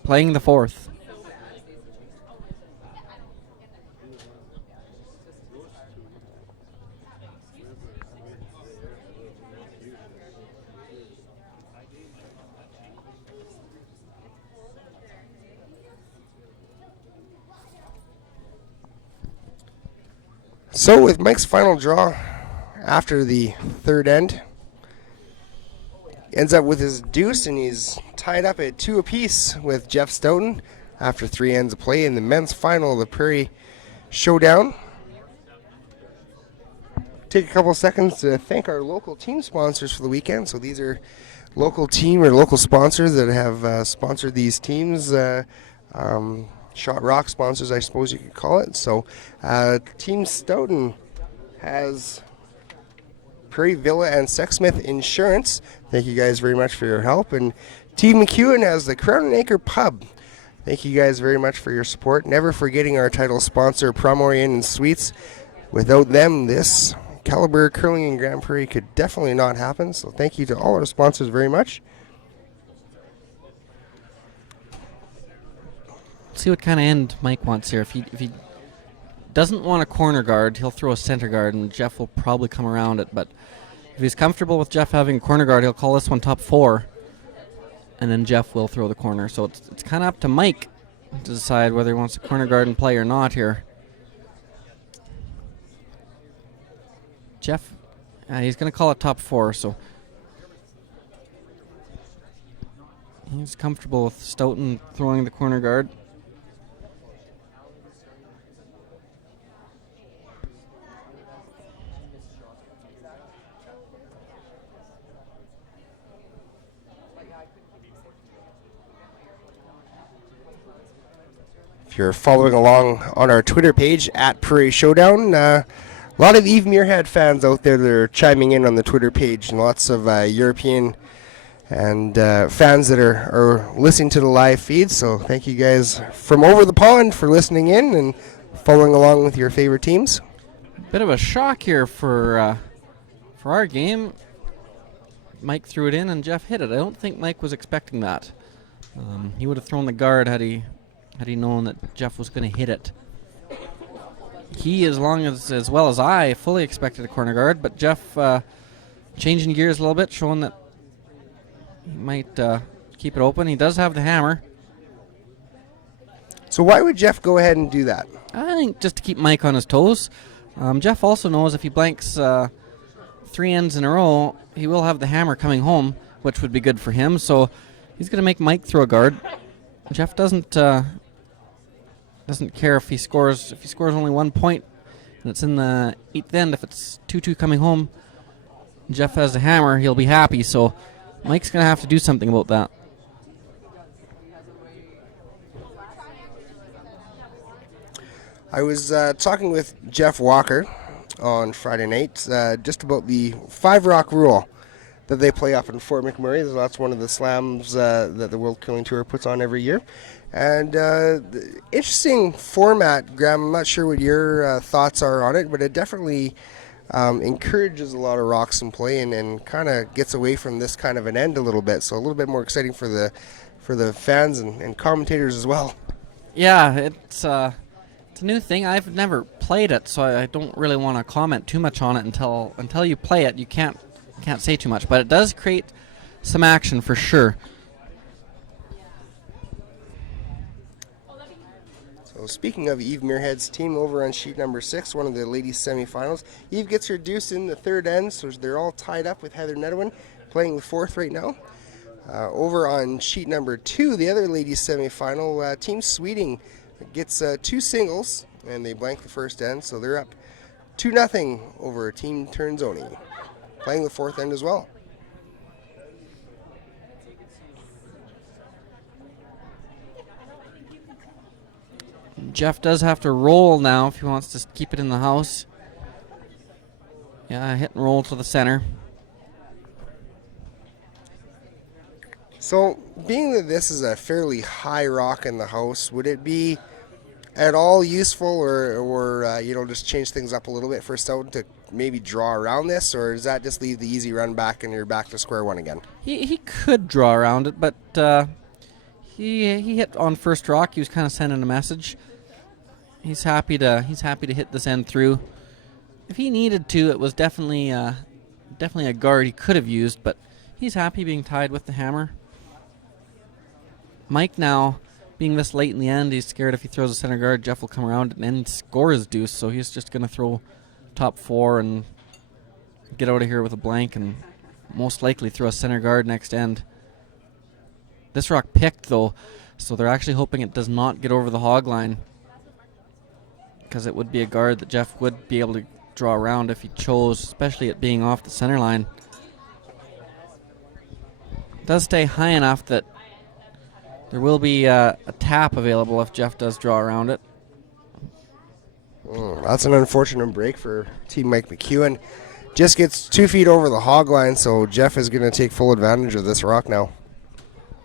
playing the fourth. So with Mike's final draw after the third end, ends up with his deuce, and he's tied up at 2 apiece with Jeff Stoughton after 3 ends of play in the men's final of the Prairie Showdown. Take a couple seconds to thank our local team sponsors for the weekend. So these are local team or local sponsors that have sponsored these teams. Shot Rock sponsors, I suppose you could call it. So Team Stoughton has Prairie Villa and Sexsmith Insurance. Thank you guys very much for your help. And Team McEwen has the Crown and Acre Pub. Thank you guys very much for your support. Never forgetting our title sponsor, Pomeroy Inn and Suites. Without them, this caliber curling in Grande Prairie could definitely not happen. So thank you to all our sponsors very much. See what kind of end Mike wants here. If he doesn't want a corner guard, he'll throw a center guard, and Jeff will probably come around it. But if he's comfortable with Jeff having a corner guard, he'll call this one top 4, and then Jeff will throw the corner. So it's kind of up to Mike to decide whether he wants a corner guard in play or not here. Jeff, he's going to call it top 4, so he's comfortable with Stoughton throwing the corner guard. If you're following along on our Twitter page at Prairie Showdown, a lot of Eve Muirhead fans out there that are chiming in on the Twitter page, and lots of European and fans that are listening to the live feed. So thank you guys from over the pond for listening in and following along with your favorite teams. Bit of a shock here for our game. Mike threw it in and Jeff hit it. I don't think Mike was expecting that. He would have thrown the guard had he known that Jeff was going to hit it. He, as well as I, fully expected a corner guard, but Jeff changing gears a little bit, showing that he might keep it open. He does have the hammer. So why would Jeff go ahead and do that? I think just to keep Mike on his toes. Jeff also knows if he blanks 3 ends in a row, he will have the hammer coming home, which would be good for him. So he's going to make Mike throw a guard. Jeff doesn't care if he scores only 1 point and it's in the 8th end. If it's 2-2 coming home, Jeff has the hammer, he'll be happy. So Mike's going to have to do something about that. I was talking with Jeff Walker on Friday night just about the 5-rock rule that they play up in Fort McMurray. That's one of the slams that the World Curling Tour puts on every year. And interesting format, Graham. I'm not sure what your thoughts are on it, but it definitely encourages a lot of rocks in play and kind of gets away from this kind of an end a little bit. So a little bit more exciting for the fans and commentators as well. Yeah, it's a new thing. I've never played it, so I don't really want to comment too much on it until you play it. You can't say too much, but it does create some action for sure. Well, speaking of Eve Muirhead's team over on sheet number 6, one of the ladies' semifinals, Eve gets her deuce in the third end, so they're all tied up with Heather Nedwin playing the fourth right now. Over on sheet number 2, the other ladies' semifinal, Team Sweeting gets 2 singles, and they blank the first end, so they're up 2-0 over Team Turnzoni, playing the fourth end as well. Jeff does have to roll now if he wants to keep it in the house. Yeah, hit and roll to the center. So, being that this is a fairly high rock in the house, would it be at all useful or just change things up a little bit for Stoughton to maybe draw around this, or does that just leave the easy run back and you're back to square one again? He could draw around it, but he hit on first rock. He was kind of sending a message. He's happy to hit this end through. If he needed to, it was definitely a guard he could have used, but he's happy being tied with the hammer. Mike now, being this late in the end, he's scared if he throws a center guard, Jeff will come around and score his deuce, so he's just going to throw top 4 and get out of here with a blank and most likely throw a center guard next end. This rock picked, though, so they're actually hoping it does not get over the hog line, because it would be a guard that Jeff would be able to draw around if he chose, especially it being off the center line. It does stay high enough that there will be a tap available if Jeff does draw around it. That's an unfortunate break for Team Mike McEwen. Just gets 2 feet over the hog line, so Jeff is going to take full advantage of this rock now.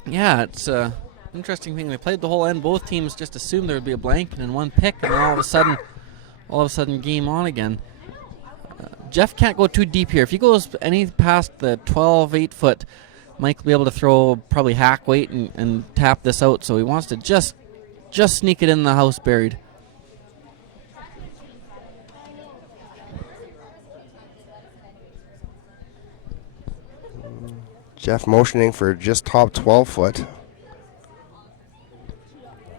Yeah, it's an interesting thing. They played the whole end. Both teams just assumed there would be a blank and then one pick, and then all of a sudden, game on again. Jeff can't go too deep here. If he goes any past the 12, 8 foot, Mike will be able to throw probably hack weight and tap this out. So he wants to just sneak it in the house buried. Jeff motioning for just top 12 foot.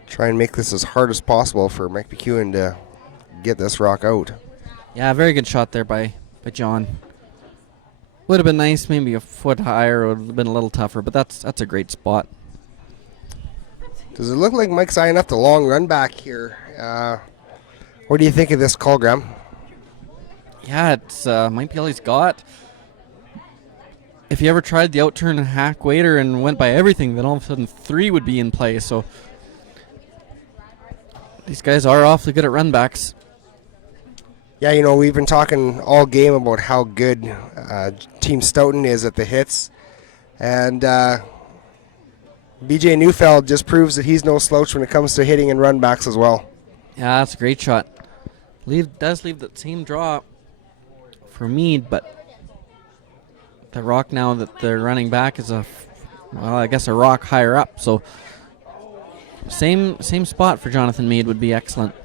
Try and make this as hard as possible for Mike McEwen to get this rock out. Yeah, very good shot there by John. Would have been nice, maybe a foot higher, would have been a little tougher, but that's a great spot. Does it look like Mike's eyeing up the long run back here? What do you think of this call, Graham? Yeah, it's might be all he's got. If you ever tried the outturn and hack waiter and went by everything, then all of a sudden 3 would be in play. So these guys are awfully good at run backs. Yeah, we've been talking all game about how good Team Stoughton is at the hits. And BJ Neufeld just proves that he's no slouch when it comes to hitting and run backs as well. Yeah, that's a great shot. Does leave the same draw for Meade, but the rock now that they're running back is a rock higher up. So same spot for Jonathan Meade would be excellent.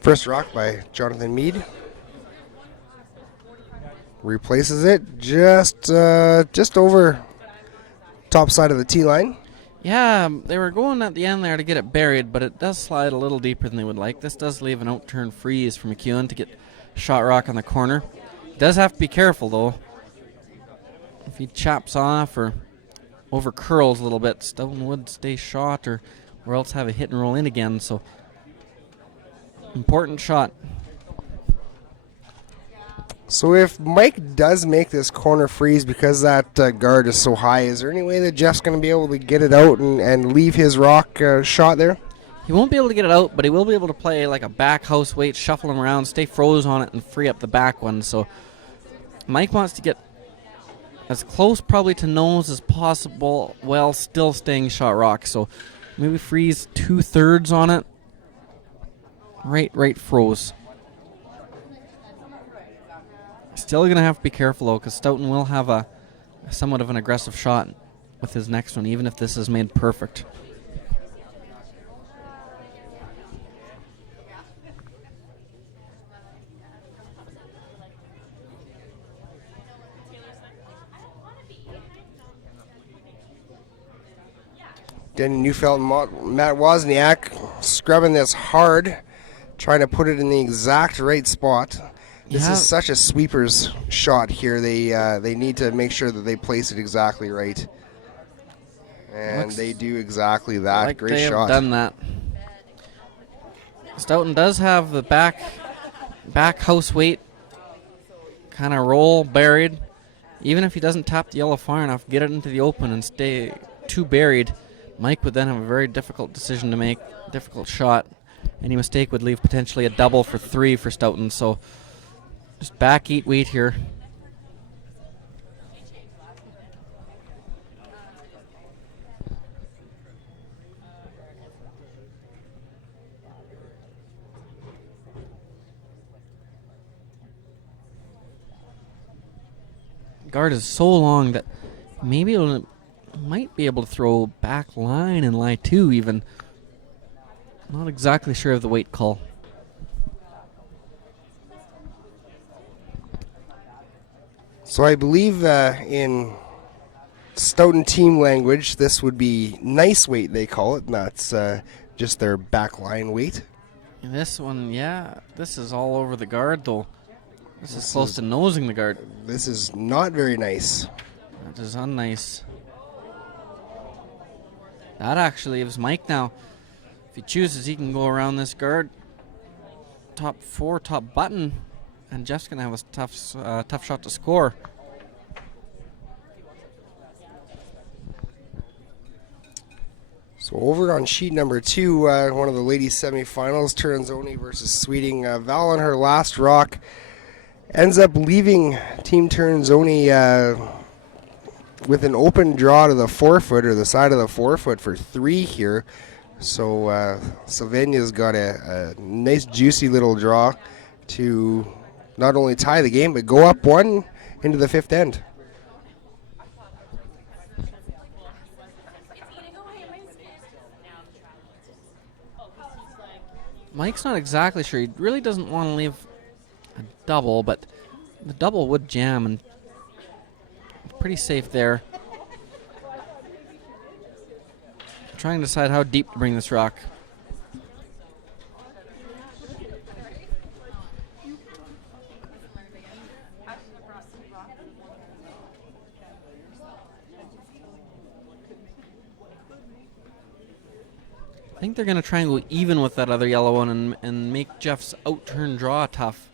First rock by Jonathan Meade. Replaces it just over top side of the tee line. Yeah, they were going at the end there to get it buried, but it does slide a little deeper than they would like. This does leave an out-turn freeze for McEwen to get shot rock on the corner. He does have to be careful, though. If he chops off or over curls a little bit, Stoughton would stay shot or else have a hit and roll in again. So important shot. So if Mike does make this corner freeze because that guard is so high, is there any way that Jeff's going to be able to get it out and leave his rock shot there? He won't be able to get it out, but he will be able to play like a back house weight, shuffle him around, stay froze on it, and free up the back one. So Mike wants to get as close probably to nose as possible while still staying shot rock. So maybe freeze 2/3 on it. Right froze. Still going to have to be careful, though, because Stoughton will have a somewhat of an aggressive shot with his next one, even if this is made perfect. Danny Neufeld and Matt Wozniak scrubbing this hard, trying to put it in the exact right spot. This is such a sweeper's shot here. They need to make sure that they place it exactly right. And they do exactly that. Like Great they shot. have done that. Stoughton does have the back house weight kind of roll buried. Even if he doesn't tap the yellow far enough, get it into the open and stay too buried, Mike would then have a very difficult decision to make, difficult shot. Any mistake would leave potentially a double for 3 for Stoughton. So just back eat weight here. Guard is so long that maybe it might be able to throw back line and lie 2 even. Not exactly sure of the weight call. So I believe in Stoughton team language, this would be nice weight, they call it, and that's just their back line weight. And this one, this is all over the guard, though. This is close to nosing the guard. This is not very nice. That is unnice. That actually leaves Mike now. If he chooses, he can go around this guard. Top 4, top button. And Jeff's going to have a tough shot to score. So over on sheet number 2, one of the ladies' semifinals, Turanzoni versus Sweeting. Val on her last rock ends up leaving Team Turanzoni with an open draw to the forefoot, or the side of the forefoot, for 3 here. So Sylvania's got a nice juicy little draw to not only tie the game, but go up 1 into the 5th end. Mike's not exactly sure. He really doesn't want to leave a double, but the double would jam, and pretty safe there. Trying to decide how deep to bring this rock. I think they're going to try and go even with that other yellow one and make Jeff's out-turn draw tough.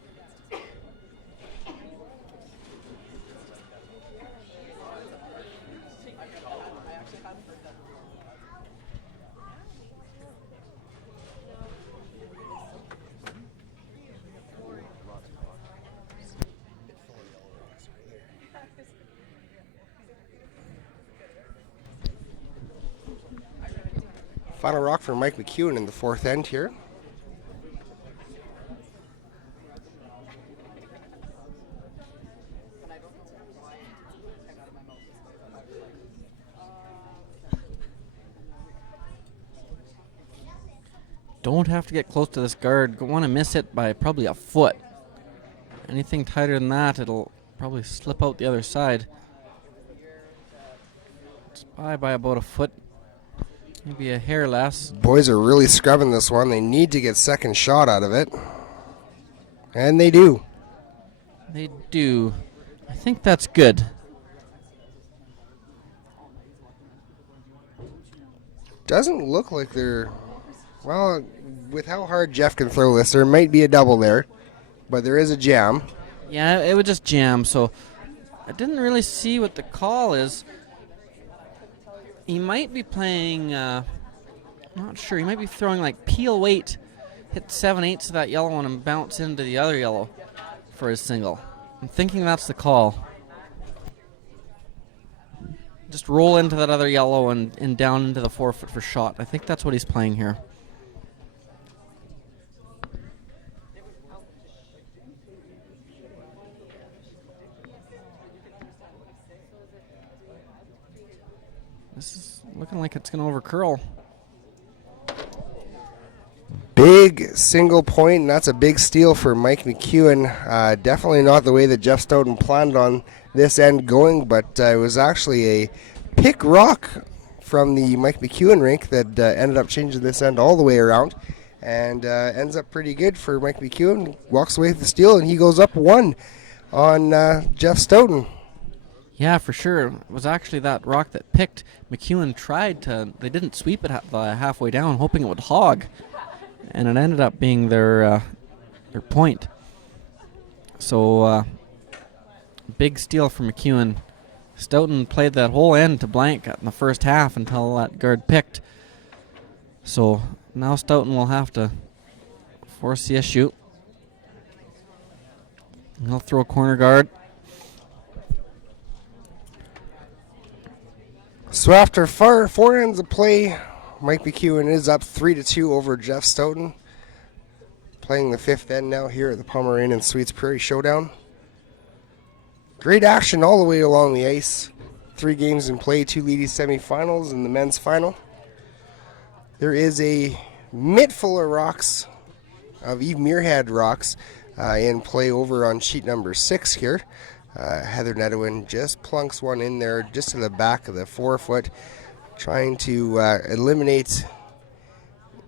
Final rock for Mike McEwen in the 4th end here. Don't have to get close to this guard. Want to miss it by probably a foot. Anything tighter than that, it'll probably slip out the other side. It's by about a foot. Maybe a hair less. Boys are really scrubbing this one. They need to get second shot out of it. And they do. They do. I think that's good. Doesn't look like they're... Well, with how hard Jeff can throw this, there might be a double there. But there is a jam. Yeah, it would just jam, so I didn't really see what the call is. He might be playing, not sure, he might be throwing like peel weight, hit 7/8 of that yellow one and bounce into the other yellow for his single. I'm thinking that's the call. Just roll into that other yellow and down into the forefoot for shot. I think that's what he's playing here. This is looking like it's going to overcurl. Big single point, and that's a big steal for Mike McEwen. Definitely not the way that Jeff Stoughton planned on this end going, but it was actually a pick rock from the Mike McEwen rink that ended up changing this end all the way around, and ends up pretty good for Mike McEwen. Walks away with the steal, and he goes up 1 on Jeff Stoughton. Yeah, for sure. It was actually that rock that picked. McEwen tried to, they didn't sweep it halfway down, hoping it would hog. And it ended up being their point. So, big steal for McEwen. Stoughton played that whole end to blank in the first half until that guard picked. So, now Stoughton will have to force the issue. He'll throw a corner guard. So after four ends of play, Mike McEwen is up 3-2 over Jeff Stoughton. Playing the 5th end now here at the Pomeroy and Sweets Prairie Showdown. Great action all the way along the ice. 3 games in play, 2 ladies semifinals and the men's final. There is a mitt full of rocks, of Eve Muirhead rocks, in play over on sheet number 6 here. Heather Nedwin just plunks one in there just to the back of the 4-foot, trying to eliminate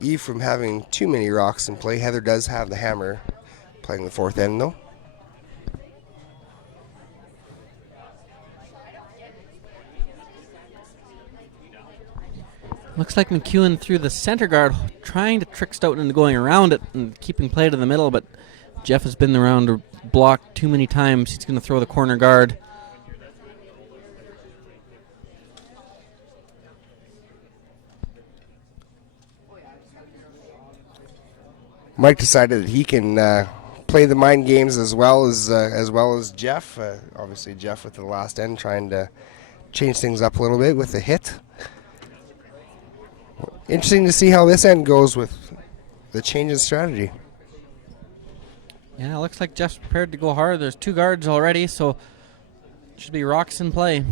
Eve from having too many rocks in play. Heather does have the hammer, playing the 4th end though. Looks like McEwen threw the center guard, trying to trick Stoughton into going around it and keeping play to the middle, but Jeff has been around to block too many times. He's going to throw the corner guard. Mike decided that he can play the mind games as well as Jeff. Obviously, Jeff with the last end trying to change things up a little bit with the hit. Interesting to see how this end goes with the change in strategy. Yeah, it looks like Jeff's prepared to go hard. There's 2 guards already, so should be rocks in play.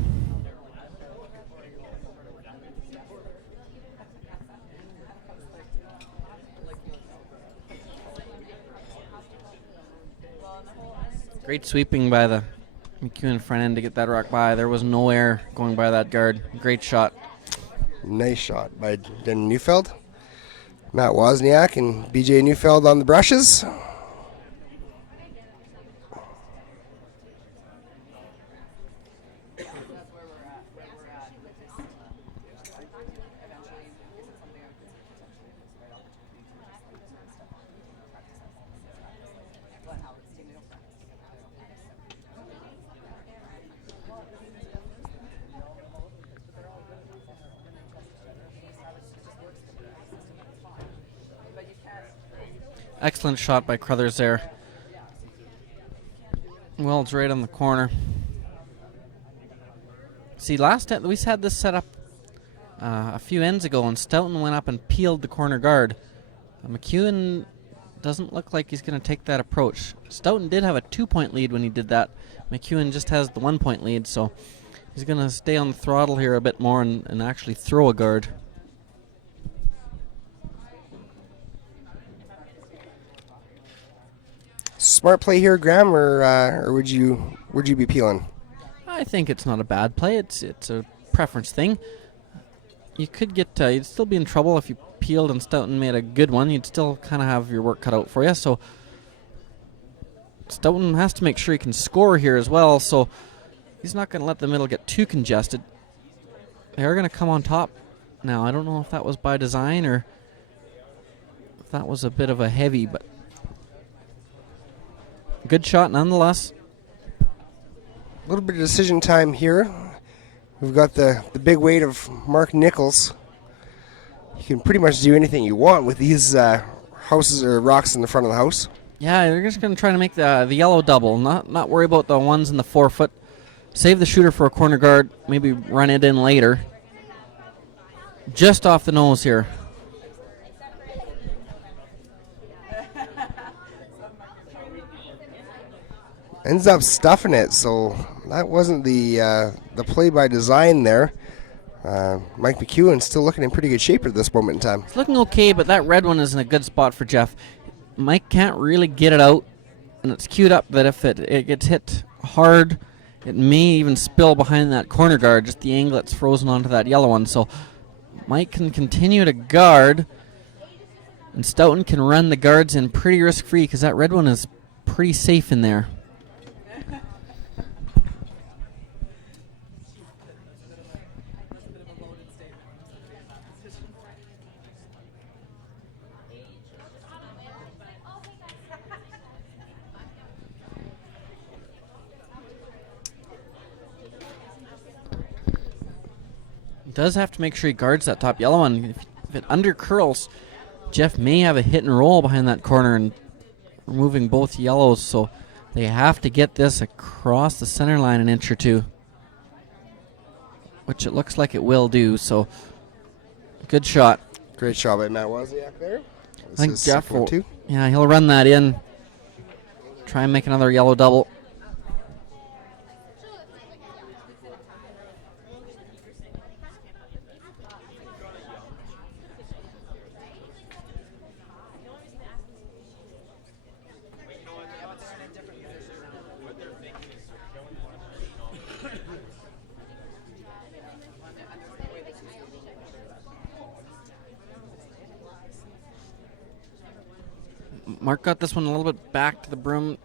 Great sweeping by the McEwen front end to get that rock by. There was no air going by that guard. Great shot. Nice shot by Den Neufeld. Matt Wozniak and BJ Neufeld on the brushes. Excellent shot by Crothers there. Well, it's right on the corner. See, last time we had this set up a few ends ago, and Stoughton went up and peeled the corner guard. McEwen doesn't look like he's going to take that approach. Stoughton did have a 2-point lead when he did that. McEwen just has the 1-point lead, so he's going to stay on the throttle here a bit more and actually throw a guard. Smart play here, Graham, or would you be peeling? I think it's not a bad play. It's a preference thing. You could get you'd still be in trouble if you peeled and Stoughton made a good one. You'd still kind of have your work cut out for you. So Stoughton has to make sure he can score here as well. So he's not going to let the middle get too congested. They are going to come on top now. I don't know if that was by design or if that was a bit of a heavy, but good shot nonetheless. A little bit of decision time here. We've got the big weight of Mark Nichols. You can pretty much do anything you want with these houses or rocks in the front of the house. Yeah, they're just going to try to make the yellow double. Not worry about the ones in the 4-foot. Save the shooter for a corner guard. Maybe run it in later. Just off the nose here. Ends up stuffing it, so that wasn't the play by design there. Mike McEwen's still looking in pretty good shape at this moment in time. It's looking okay, but that red one is in a good spot for Jeff. Mike can't really get it out, and it's queued up that if it gets hit hard, it may even spill behind that corner guard, just the angle it's frozen onto that yellow one. So Mike can continue to guard, and Stoughton can run the guards in pretty risk-free because that red one is pretty safe in there. Does have to make sure he guards that top yellow one. If it under curls, Jeff may have a hit and roll behind that corner and removing both yellows, so they have to get this across the center line an inch or two, which it looks like it will do. So good shot. Great shot by Matt Wozniak there. I think Jeff will, yeah, he'll run that in, try and make another yellow double. Mark got this one a little bit back to the broom,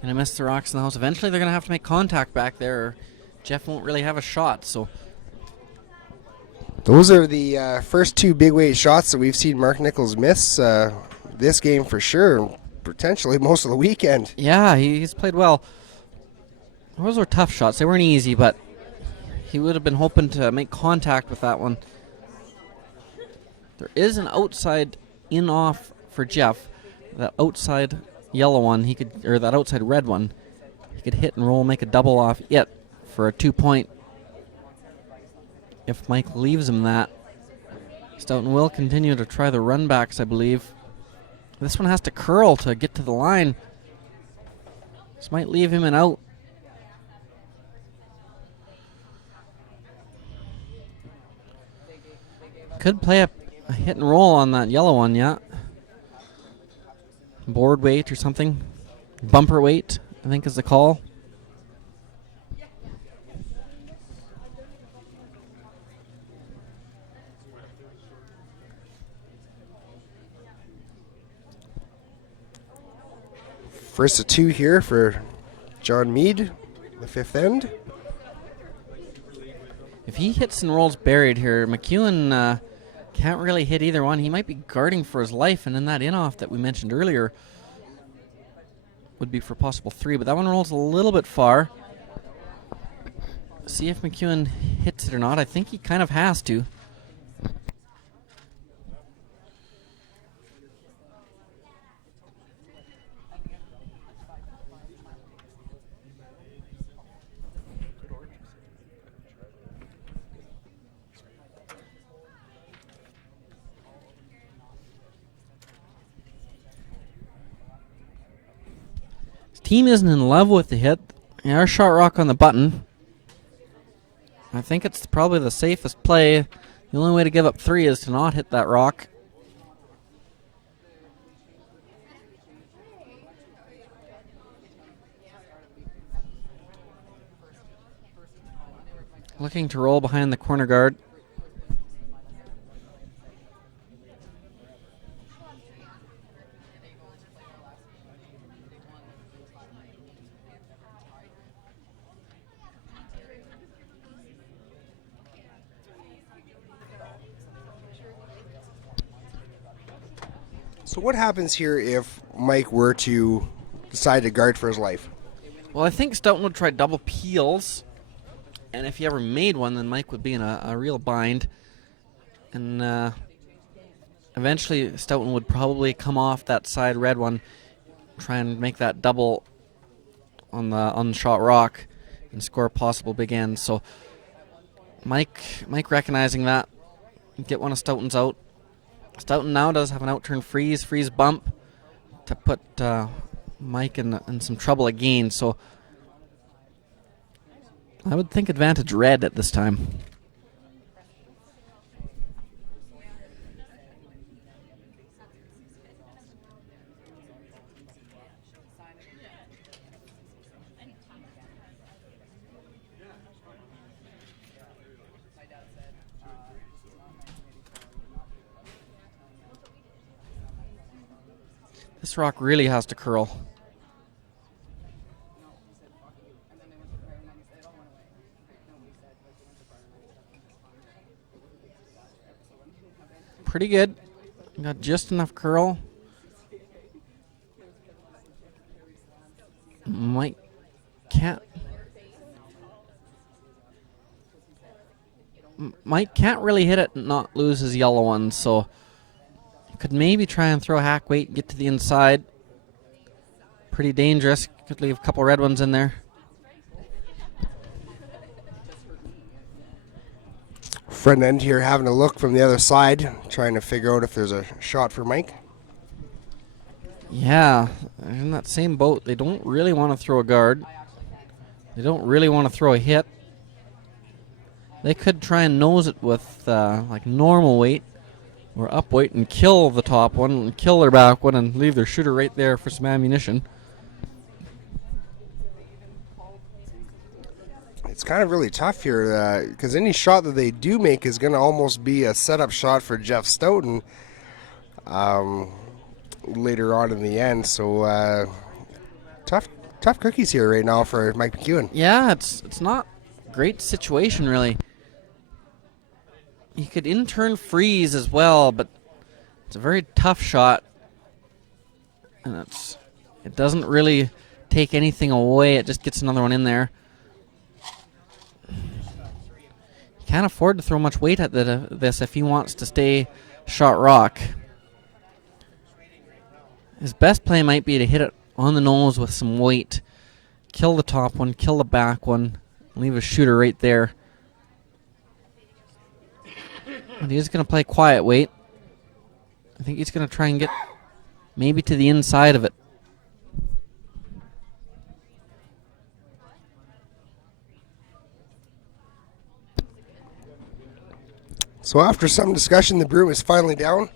and I missed the rocks in the house. Eventually they're going to have to make contact back there, or Jeff won't really have a shot. So those are the first two big weight shots that we've seen Mark Nichols miss this game for sure, and potentially most of the weekend. Yeah, he's played well. Those were tough shots. They weren't easy, but he would have been hoping to make contact with that one. There is an outside in-off for Jeff. That outside yellow one, he could, or that outside red one, he could hit and roll, make a double off it for a 2-point. If Mike leaves him that, Stoughton will continue to try the run backs, I believe. This one has to curl to get to the line. This might leave him an out. Could play a hit and roll on that yellow one, yeah. Board weight or something. Bumper weight, I think is the call. First of two here for John Meade, the fifth end. If he hits and rolls buried here, McEwen can't really hit either one. He might be guarding for his life, and then that in-off that we mentioned earlier would be for possible 3, but that one rolls a little bit far. See if McEwen hits it or not. I think he kind of has to. Team isn't in love with the hit. Our shot rock on the button. I think it's probably the safest play. The only way to give up 3 is to not hit that rock. Looking to roll behind the corner guard. So what happens here if Mike were to decide to guard for his life? Well, I think Stoughton would try double peels, and if he ever made one, then Mike would be in a real bind. And eventually Stoughton would probably come off that side red one, try and make that double on the shot rock, and score a possible big end. So Mike recognizing that, get one of Stoughton's out. Stoughton now does have an out-turn freeze bump to put Mike in some trouble again. So I would think advantage red at this time. This rock really has to curl. Pretty good. Got just enough curl. Mike can't really hit it and not lose his yellow one, so could maybe try and throw a hack weight, get to the inside. Pretty dangerous. Could leave a couple red ones in there. Front end here having a look from the other side, trying to figure out if there's a shot for Mike. Yeah, in that same boat, they don't really want to throw a guard. They don't really want to throw a hit. They could try and nose it with like normal weight or up weight and kill the top one and kill their back one and leave their shooter right there for some ammunition. It's kind of really tough here because any shot that they do make is going to almost be a setup shot for Jeff Stoughton later on in the end. So tough cookies here right now for Mike McEwen. Yeah, it's not a great situation really. He could in turn freeze as well, but it's a very tough shot, and it doesn't really take anything away. It just gets another one in there. Can't afford to throw much weight at this if he wants to stay shot rock. His best play might be to hit it on the nose with some weight, kill the top one, kill the back one, leave a shooter right there. But he is going to play quiet weight. I think he's going to try and get maybe to the inside of it. So after some discussion, the broom is finally down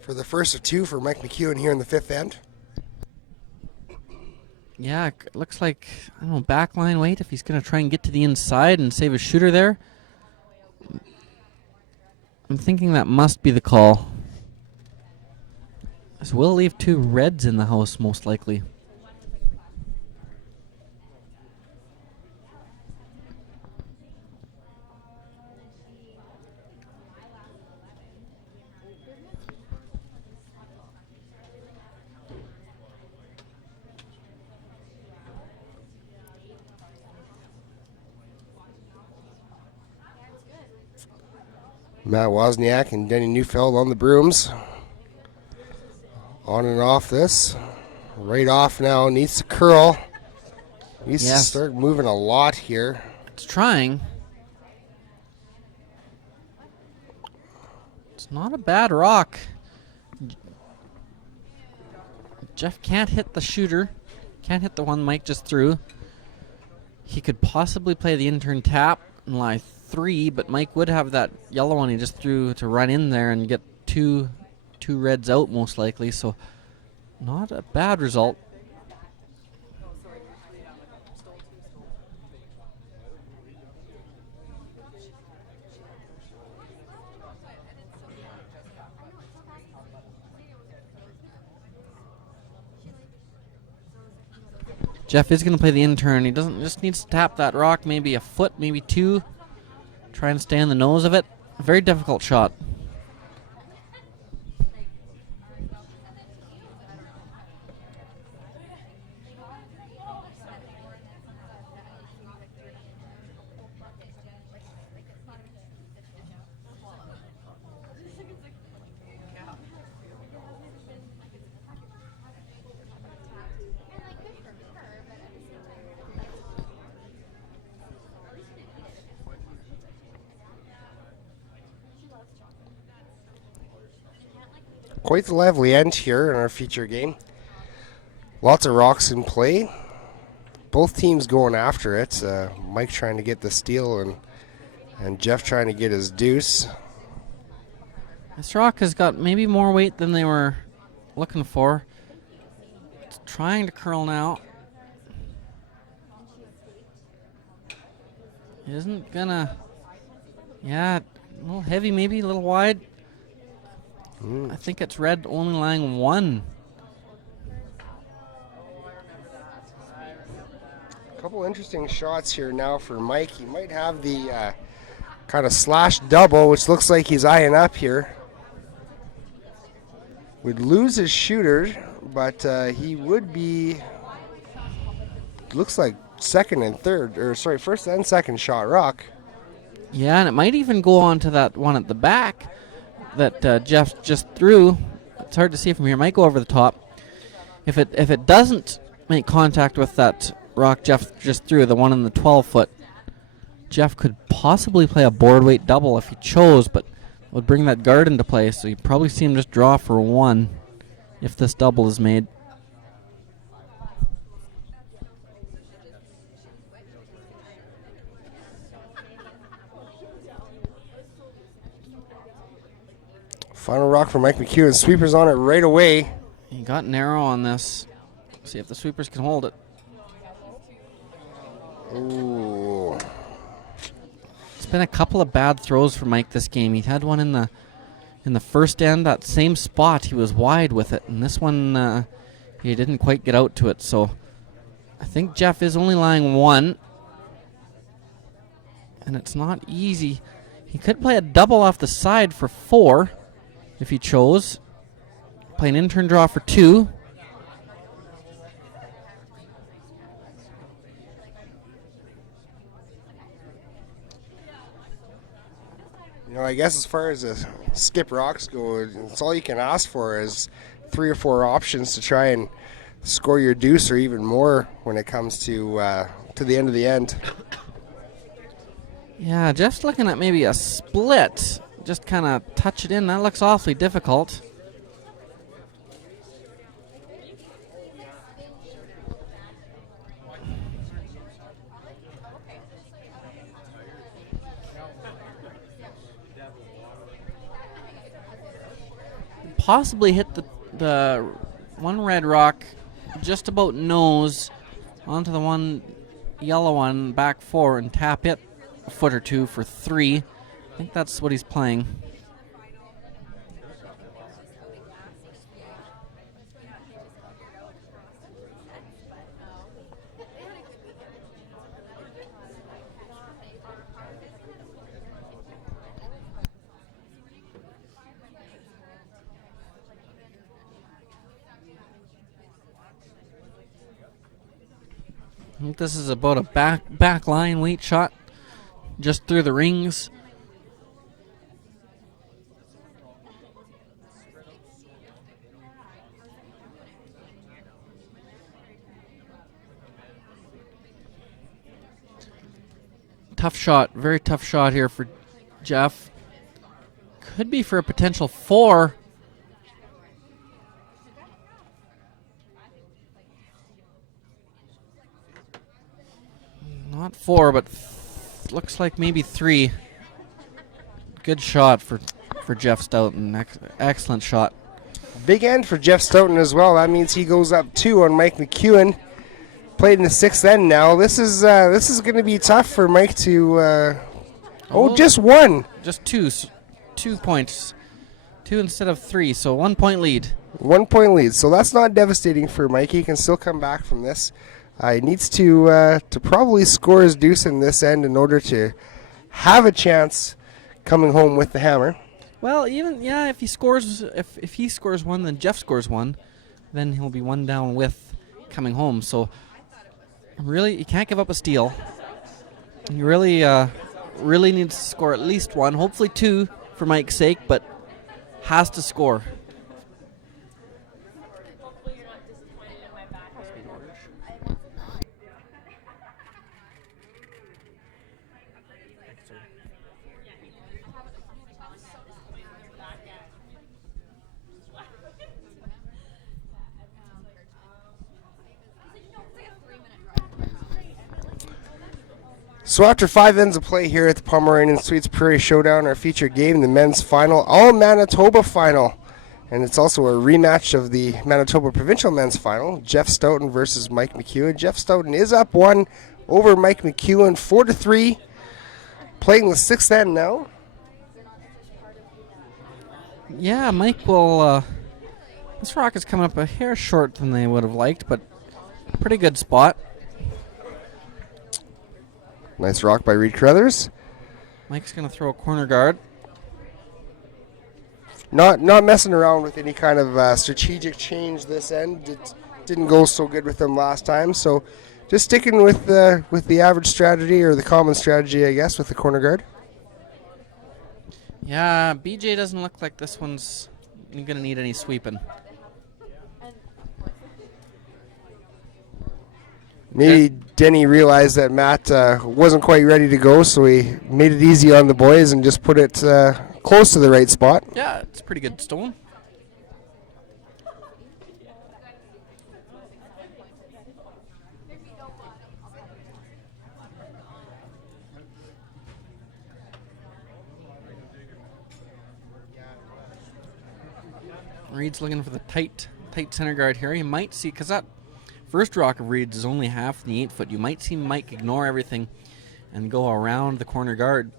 for the first of two for Mike McEwen here in the fifth end. Yeah, it looks like, I don't know, backline weight if he's going to try and get to the inside and save a shooter there. I'm thinking that must be the call. This will leave two reds in the house, most likely. Matt Wozniak and Denny Neufeld on the brooms. On and off this. Right off now. Needs to curl. Needs to start moving a lot here. It's trying. It's not a bad rock. Jeff can't hit the shooter. Can't hit the one Mike just threw. He could possibly play the in-turn tap and lie 3, but Mike would have that yellow one he just threw to run in there and get two reds out most likely, so not a bad result. Jeff is going to play the in-turn. He just needs to tap that rock maybe a foot, maybe 2. Try and stay on the nose of it. A very difficult shot. Quite the lively end here in our feature game. Lots of rocks in play. both teams going after it. Mike trying to get the steal and Jeff trying to get his deuce. This rock has got maybe more weight than they were looking for. It's trying to curl now. Isn't gonna. Yeah, a little heavy, maybe a little wide. I think it's red, only lying 1. A couple interesting shots here now for Mike. He might have the kind of slash double, which looks like he's eyeing up here. Would lose his shooter, but he would be, looks like first and second shot rock. Yeah, and it might even go on to that one at the back that Jeff just threw. It's hard to see from here. It might go over the top. If it doesn't make contact with that rock Jeff just threw, the one in the 12-foot, Jeff could possibly play a board weight double if he chose, but would bring that guard into play, so you'd probably see him just draw for 1 if this double is made. Final rock for Mike McEwen. Sweepers on it right away. He got narrow on this. See if the sweepers can hold it. Ooh. It's been a couple of bad throws for Mike this game. He had one in the first end, that same spot. He was wide with it, and this one he didn't quite get out to it. So I think Jeff is only lying 1, and it's not easy. He could play a double off the side for 4 if he chose. Play an in-turn draw for 2. You know, I guess as far as the skip rocks go, it's all you can ask for is 3 or 4 options to try and score your deuce or even more when it comes to the end of the end. Yeah, Jeff's looking at maybe a split. Just kind of touch it in. That looks awfully difficult. Possibly hit the one red rock just about nose onto the one yellow one, back 4, and tap it a foot or 2 for 3. I think that's what he's playing. I think this is about a back line weight shot, just through the rings. Tough shot, very tough shot here for Jeff. Could be for a potential 4. Not 4, but looks like maybe 3. Good shot for Jeff Stoughton. Excellent shot. Big end for Jeff Stoughton as well. That means he goes up 2 on Mike McEwen. Played in the 6th end now. This is going to be tough for Mike to. Just 1. Just 2 points. 2 instead of 3, so 1 point lead. 1 point lead. So that's not devastating for Mike. He can still come back from this. He needs to probably score his deuce in this end in order to have a chance coming home with the hammer. Well, if he scores, if he scores 1, then Jeff scores 1, then he'll be 1 down with coming home. So really, you can't give up a steal. You really needs to score at least 1, hopefully 2 for Mike's sake, but has to score. So after 5 ends of play here at the Pomeroy and Sweets Prairie Showdown, our featured game, the men's final, all Manitoba final. And it's also a rematch of the Manitoba Provincial Men's Final, Jeff Stoughton versus Mike McEwen. Jeff Stoughton is up 1 over Mike McEwen, 4-3, playing the 6th end now. Yeah, Mike will... this rock is coming up a hair short than they would have liked, but pretty good spot. Nice rock by Reed Carruthers. Mike's going to throw a corner guard. Not messing around with any kind of strategic change this end. It didn't go so good with them last time, so just sticking with the average strategy, or the common strategy, I guess, with the corner guard. Yeah, BJ doesn't look like this one's going to need any sweeping. Maybe Denny realized that Matt wasn't quite ready to go, so he made it easy on the boys and just put it close to the right spot. Yeah, it's a pretty good stone. Reed's looking for the tight center guard here. He might see, because that first rock of Reed's is only half the 8 foot. You might see Mike ignore everything and go around the corner guard.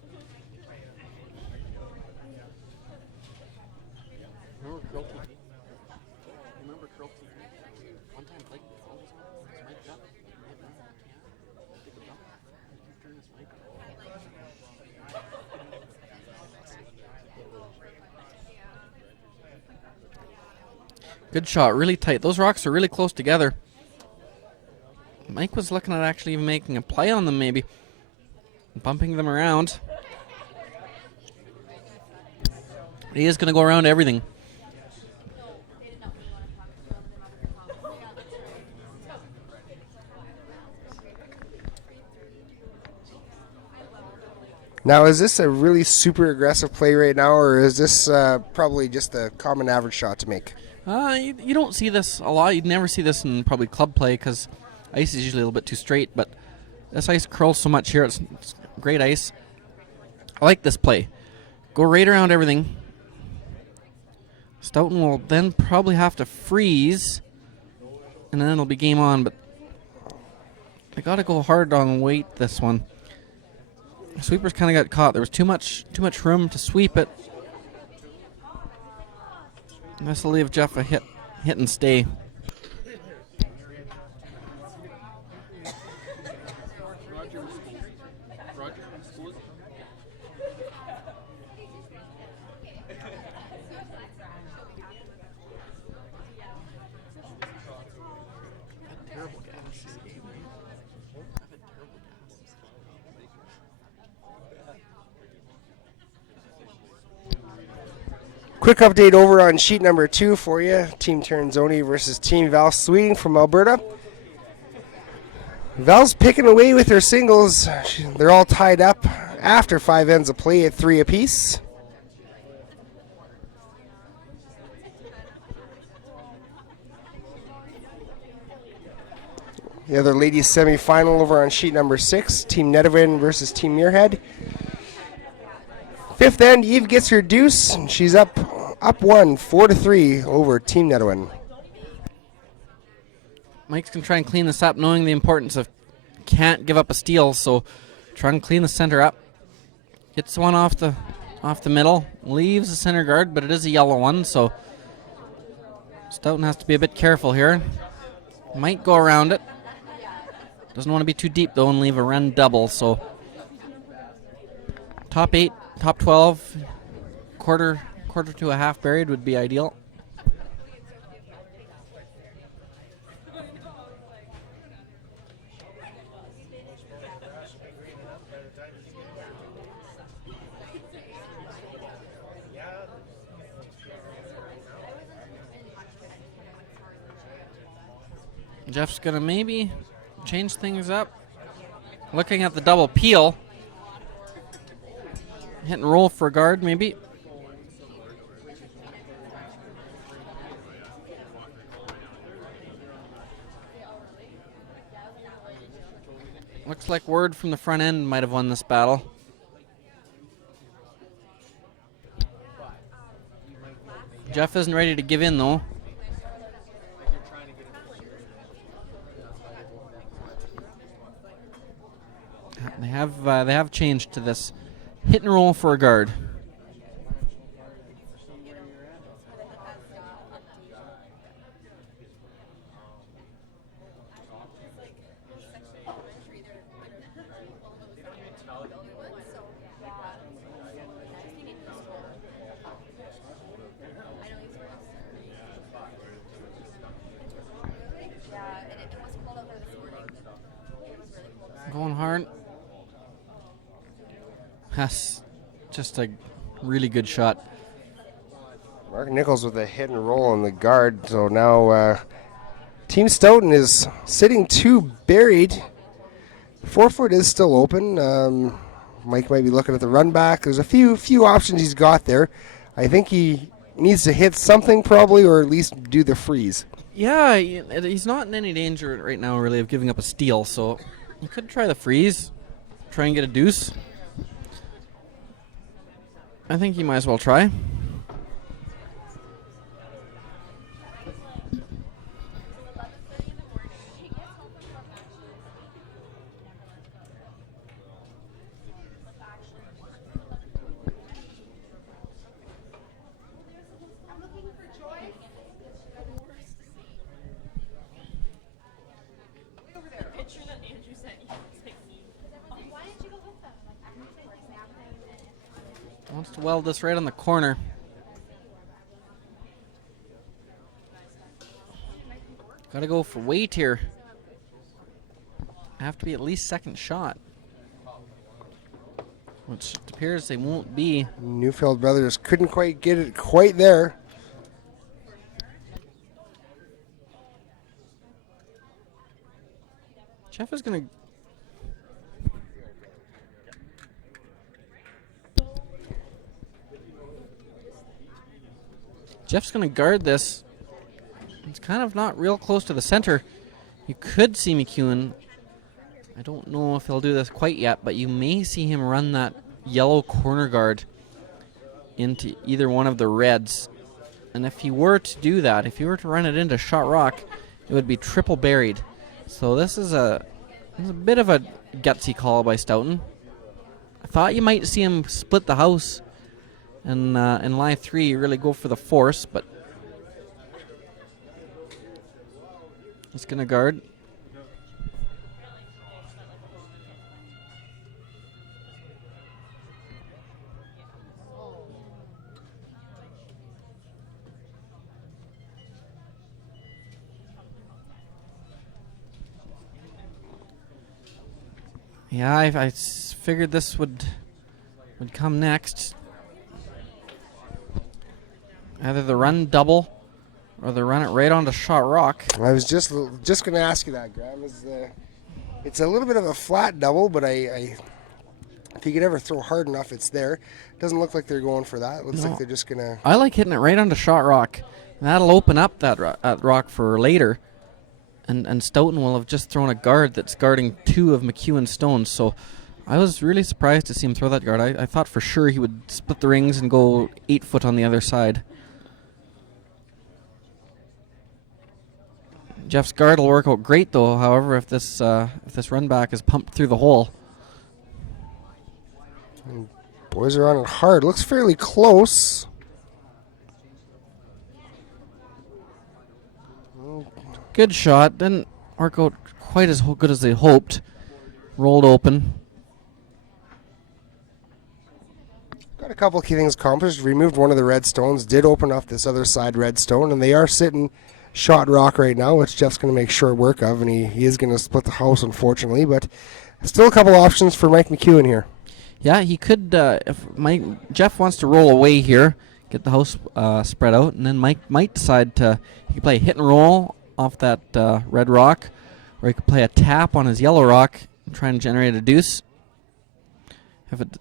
Good shot, really tight. Those rocks are really close together. Mike was looking at actually even making a play on them, maybe. Bumping them around. He is going to go around everything. Now, is this a really super aggressive play right now, or is this probably just a common average shot to make? You don't see this a lot. You'd never see this in probably club play because ice is usually a little bit too straight, but this ice curls so much here. It's great ice. I like this play. Go right around everything. Stoughton will then probably have to freeze, and then it'll be game on, but I got to go hard on weight this one. The sweepers kind of got caught. There was too much room to sweep it. This will leave Jeff a hit and stay. Quick update over on sheet number 2 for you. Team Terenzzoni versus Team Val Sweeting from Alberta. Val's picking away with their singles. They're all tied up after 5 ends of play at 3 apiece. The other ladies semifinal over on sheet number 6. Team Nedevin versus Team Muirhead. 5th end, Eve gets her deuce, and she's up 1, 4-3 over Team Nedwin. Mike's going to try and clean this up, knowing the importance of can't give up a steal, so try and clean the center up. Gets one off the middle, leaves the center guard, but it is a yellow one, so Stoughton has to be a bit careful here. Might go around it. Doesn't want to be too deep, though, and leave a run double, so top 8, top 12, quarter to a half buried would be ideal. Jeff's going to maybe change things up. Looking at the double peel. Hit and roll for a guard, maybe. Looks Looked like Word from the front end might have won this battle. Jeff isn't ready to give in, though. They have changed to this hit and roll for a guard. Going hard. That's just a really good shot. Mark Nichols with a hit and roll on the guard. So now Team Stoughton is sitting 2 buried. 4-foot is still open. Mike might be looking at the run back. There's a few options he's got there. I think he needs to hit something probably, or at least do the freeze. Yeah, he's not in any danger right now, really, of giving up a steal. So you could try the freeze, try and get a deuce. I think he might as well try. Wants to weld this right on the corner. Got to go for weight here. Have to be at least second shot, which it appears they won't be. Neufeld brothers couldn't quite get it quite there. Jeff is going to... Jeff's going to guard this. It's kind of not real close to the center. You could see McEwen. I don't know if he'll do this quite yet, but you may see him run that yellow corner guard into either one of the reds. And if he were to do that, if he were to run it into Shot Rock, it would be triple buried. So this is a bit of a gutsy call by Stoughton. I thought you might see him split the house and in line 3 really go for the force, but he's going to guard. Yeah, I figured this would come next. Either the run double or the run it right onto Shot Rock. I was just going to ask you that, Graham. It's a little bit of a flat double, but if you could ever throw hard enough, it's there. Doesn't look like they're going for that. Looks like they're just going to... I like hitting it right onto Shot Rock. That'll open up that rock for later. And Stoughton will have just thrown a guard that's guarding 2 of McEwen's stones. So I was really surprised to see him throw that guard. I thought for sure he would split the rings and go 8 foot on the other side. Jeff's guard will work out great, though. However, if this run back is pumped through the hole. Boys are on it hard. Looks fairly close. Good shot. Didn't work out quite as good as they hoped. Rolled open. Got a couple of key things accomplished. Removed one of the red stones. Did open up this other side red stone. And they are sitting Shot Rock right now, which Jeff's going to make short work of. And he is going to split the house, unfortunately. But still a couple options for Mike McEwen here. Yeah, he could. If Jeff wants to roll away here, get the house spread out. And then Mike might decide he could play a hit and roll off that red rock, or he could play a tap on his yellow rock and try and generate a deuce.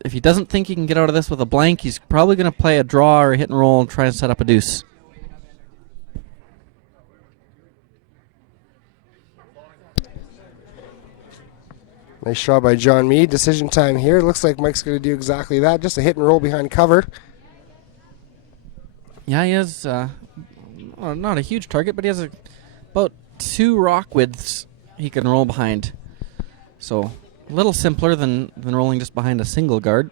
If he doesn't think he can get out of this with a blank, he's probably going to play a draw or a hit and roll and try and set up a deuce. Nice shot by John Meade. Decision time here. Looks like Mike's going to do exactly that. Just a hit and roll behind cover. Yeah, he has not a huge target, but he has about 2 rock widths he can roll behind. So a little simpler than rolling just behind a single guard.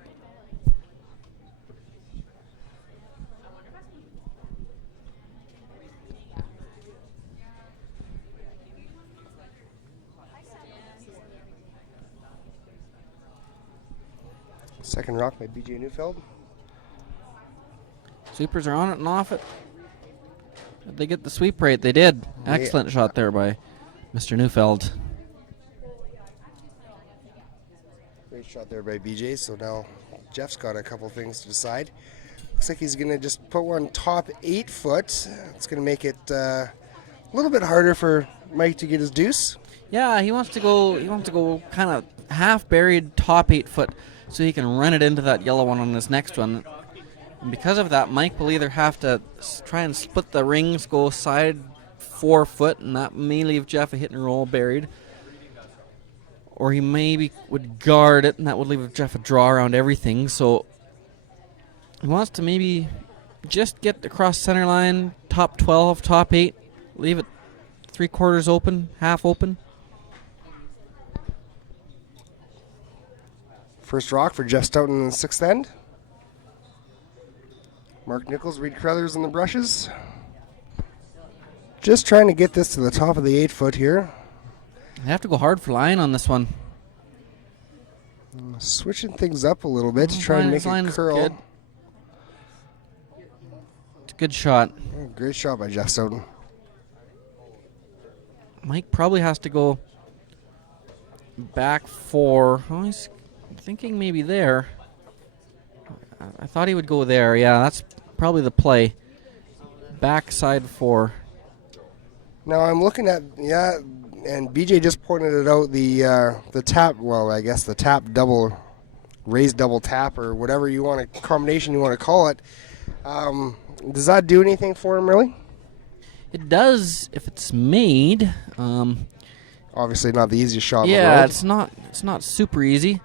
Second rock by BJ Neufeld. Sweepers are on it and off it. Did they get the sweep right? They did. Excellent shot there by Mr. Neufeld. Great shot there by BJ. So now Jeff's got a couple things to decide. Looks like he's going to just put one top 8 foot. It's going to make it a little bit harder for Mike to get his deuce. Yeah, he wants to go kind of half buried top 8 foot so he can run it into that yellow one on his next one. And because of that, Mike will either have to try and split the rings, go side 4 foot, and that may leave Jeff a hit and roll buried. Or he maybe would guard it, and that would leave Jeff a draw around everything. So he wants to maybe just get across center line, top 12, top 8, leave it 3/4 open, half open. First rock for Jeff Stoughton in the 6th end. Mark Nichols, Reed Crothers in the brushes. Just trying to get this to the top of the 8 foot here. They have to go hard for line on this one. Switching things up a little bit to try and make it curl. Good. It's a good shot. Oh, great shot by Jeff Stoughton. Mike probably has to go back 4. Oh, he's thinking maybe there. I thought he would go there. Yeah, that's probably the play. Backside 4. Now I'm looking at, and BJ just pointed it out, the tap, well, I guess the tap double, raised double tap, or whatever you want to, combination you want to call it. Does that do anything for him, really? It does if it's made. Obviously not the easiest shot in the Yeah, world. it's not super easy.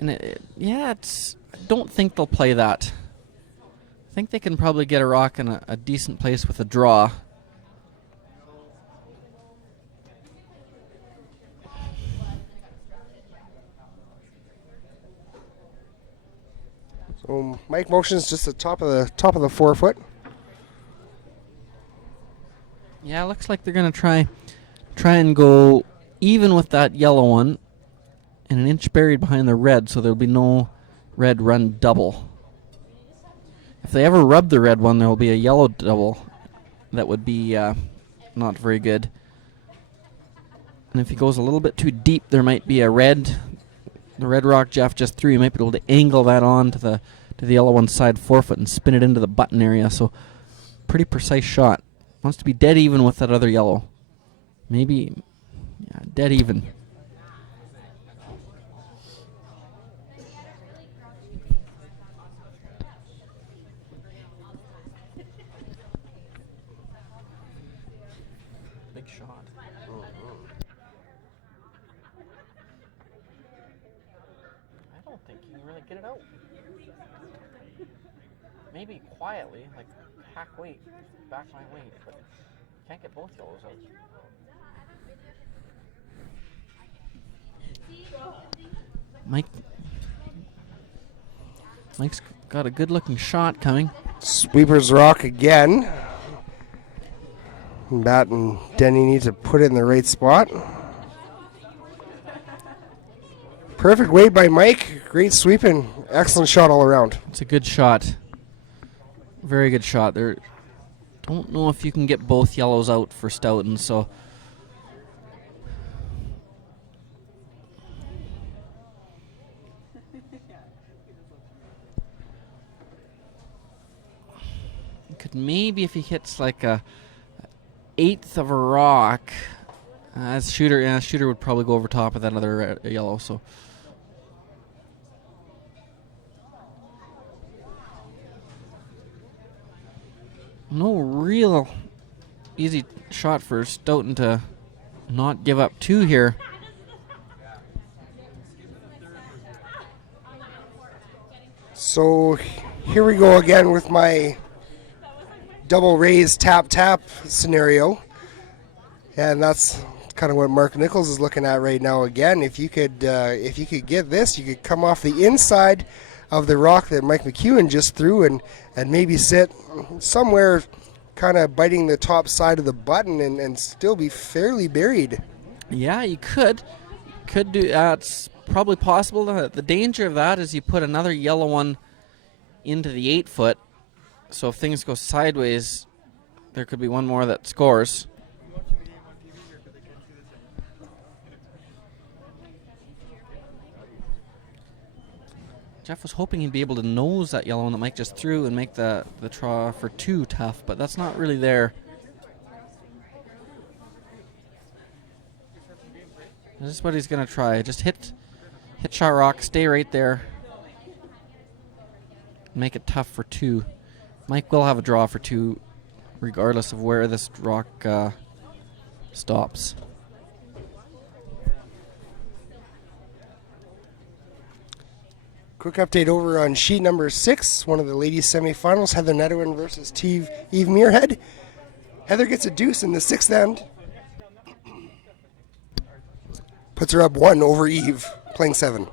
And I don't think they'll play that. I think they can probably get a rock in a decent place with a draw. So Mike motions just the top of the 4 foot. Yeah, it looks like they're gonna try and go even with that yellow one, and an inch buried behind the red, so there'll be no red run double. If they ever rub the red one, there will be a yellow double. That would be not very good. And if he goes a little bit too deep, there might be a red. The red rock Jeff just threw, you might be able to angle that on to the yellow one side 4 foot and spin it into the button area. So pretty precise shot. Wants to be dead even with that other yellow. Maybe dead even. Big shot. I don't think you can really get it out. Maybe quietly, like hack weight, back my weight, but can't get both yellows out. Mike's got a good-looking shot coming. Sweeper's rock again. Matt and Denny need to put it in the right spot. Perfect weight by Mike. Great sweeping. Excellent shot all around. It's a good shot. Very good shot. There. Don't know if you can get both yellows out for Stoughton, so could maybe, if he hits like a 1/8 of a rock, as shooter would probably go over top of that other yellow. So no real easy shot for Stoughton to not give up 2 here. So here we go again with my double raise tap tap scenario, and that's kind of what Mark Nichols is looking at right now. Again, if you could get this, you could come off the inside of the rock that Mike McEwen just threw and maybe sit somewhere kind of biting the top side of the button and still be fairly buried. Yeah, you could do it's probably possible. The danger of that is you put another yellow one into the 8 foot, so if things go sideways, there could be one more that scores. Jeff was hoping he'd be able to nose that yellow one that Mike just threw and make the draw for 2 tough, but that's not really there. This is what he's going to try. Just hit shot rock, stay right there. Make it tough for 2. Mike will have a draw for 2 regardless of where this rock stops. Quick update over on sheet number 6, one of the ladies' semifinals, Heather Nedwin versus Eve Muirhead. Heather gets a deuce in the 6th end. Puts her up 1 over Eve, playing 7.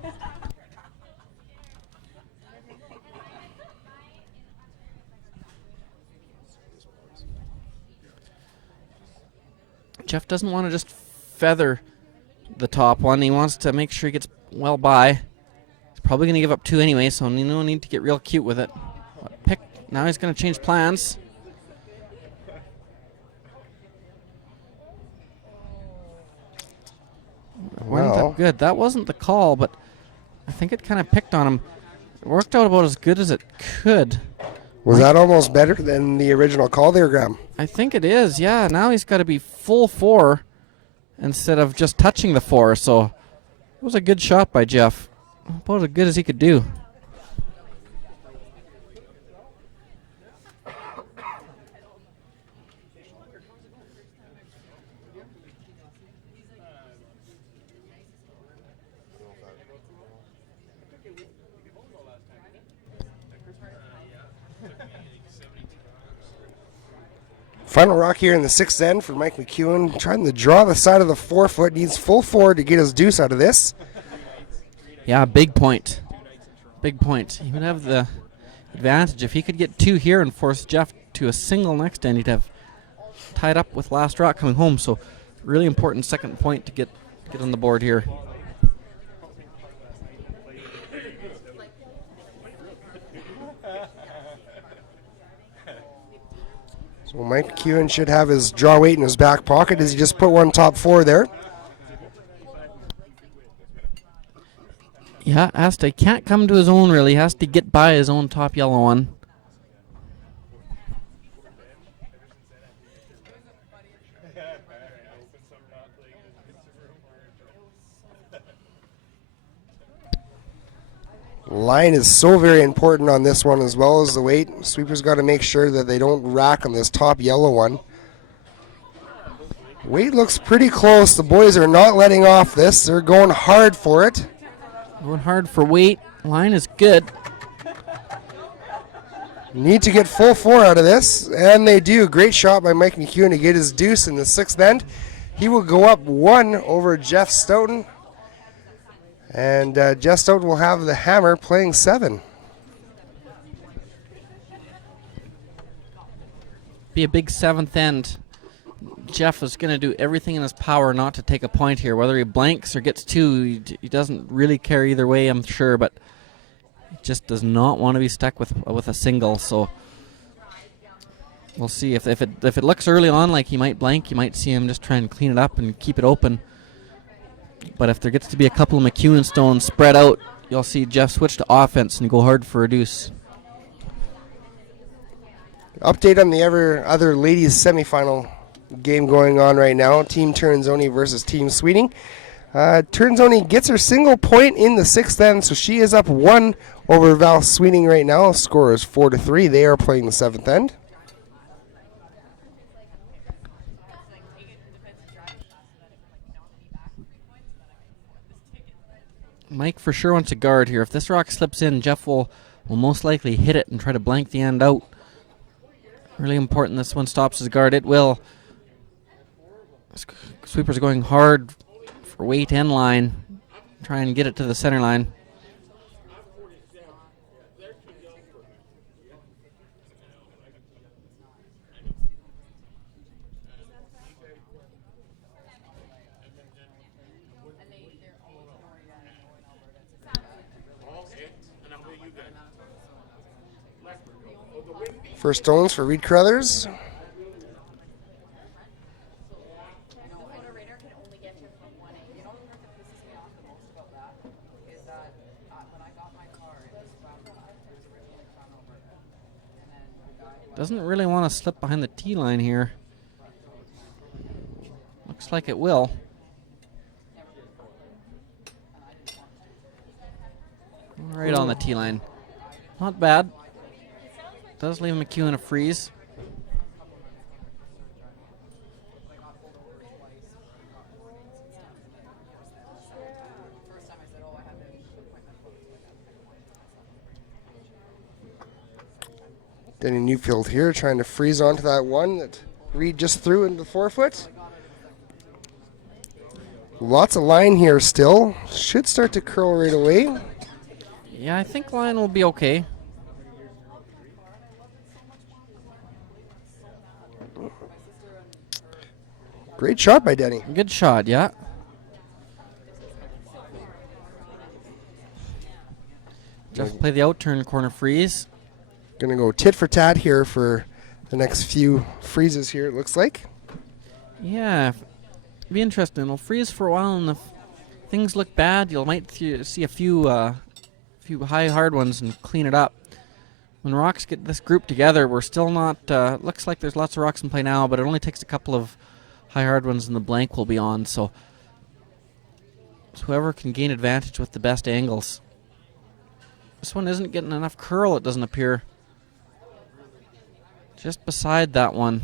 Jeff doesn't want to just feather the top one. He wants to make sure he gets well by. Probably going to give up 2 anyway, so no need to get real cute with it. Now he's going to change plans. Wasn't that good? That wasn't the call, but I think it kind of picked on him. It worked out about as good as it could. Was that almost better than the original call there, Graham? I think it is, yeah. Now he's got to be full 4 instead of just touching the 4, so it was a good shot by Jeff. About as good as he could do. Final rock here in the 6th end for Mike McEwen. Trying to draw the side of the 4 foot. Needs full 4 to get his deuce out of this. Yeah, big point. Big point. He would have the advantage. If he could get 2 here and force Jeff to a single next end, he'd have tied up with last rock coming home. So really important second point to get on the board here. So Mike McEwen should have his draw weight in his back pocket as he just put 1 top 4 there. Yeah, can't come to his own really. Has to get by his own top yellow one. Line is so very important on this one as well as the weight. Sweeper's got to make sure that they don't rack on this top yellow one. Weight looks pretty close. The boys are not letting off this. They're going hard for it. Going hard for weight. Line is good. Need to get full 4 out of this, and they do. Great shot by Mike McEwen to get his deuce in the 6th end. He will go up 1 over Jeff Stoughton, and Jeff Stoughton will have the hammer playing 7. Be a big 7th end. Jeff is going to do everything in his power not to take a point here. Whether he blanks or gets 2, he doesn't really care either way, I'm sure, but he just does not want to be stuck with a single. So we'll see. If it looks early on like he might blank, you might see him just try and clean it up and keep it open. But if there gets to be a couple of McEwen stones spread out, you'll see Jeff switch to offense and go hard for a deuce. Update on the other ladies semifinal game going on right now. Team Turnzoni versus Team Sweeting. Turnzoni gets her single point in the 6th end, so she is up 1 over Val Sweeting right now. Score is 4-3. They are playing the 7th end. Mike for sure wants a guard here. If this rock slips in, Jeff will will most likely hit it and try to blank the end out. Really important this one stops his guard. It will. Sweeper's going hard for weight end line. Try and get it to the center line. First stones for Reed Carruthers. Doesn't really want to slip behind the tee line here. Looks like it will. Right on the tee line. Not bad. Does leave McHugh in a freeze. Danny Newfield here trying to freeze onto that one that Reed just threw into the 4-foot. Lots of line here still. Should start to curl right away. Yeah, I think line will be okay. Great shot by Denny. Good shot, yeah. Just play the out-turn corner freeze. Going to go tit for tat here for the next few freezes here, it looks like. Yeah, be interesting. It'll freeze for a while, and if things look bad, you might see a few high hard ones and clean it up. When rocks get this group together, we're still not. Looks like there's lots of rocks in play now, but it only takes a couple of high hard ones, and the blank will be on. So whoever can gain advantage with the best angles. This one isn't getting enough curl, it doesn't appear. Just beside that one.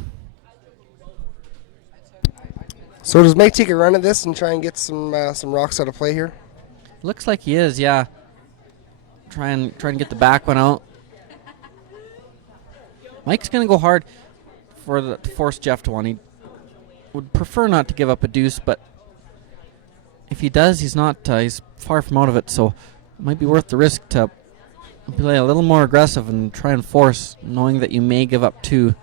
So does Mike take a run at this and try and get some rocks out of play here? Looks like he is, yeah. Try and get the back one out. Mike's gonna go hard to force Jeff to one. He would prefer not to give up a deuce, but if he does, he's far from out of it. So it might be worth the risk to play a little more aggressive and try and force, knowing that you may give up two.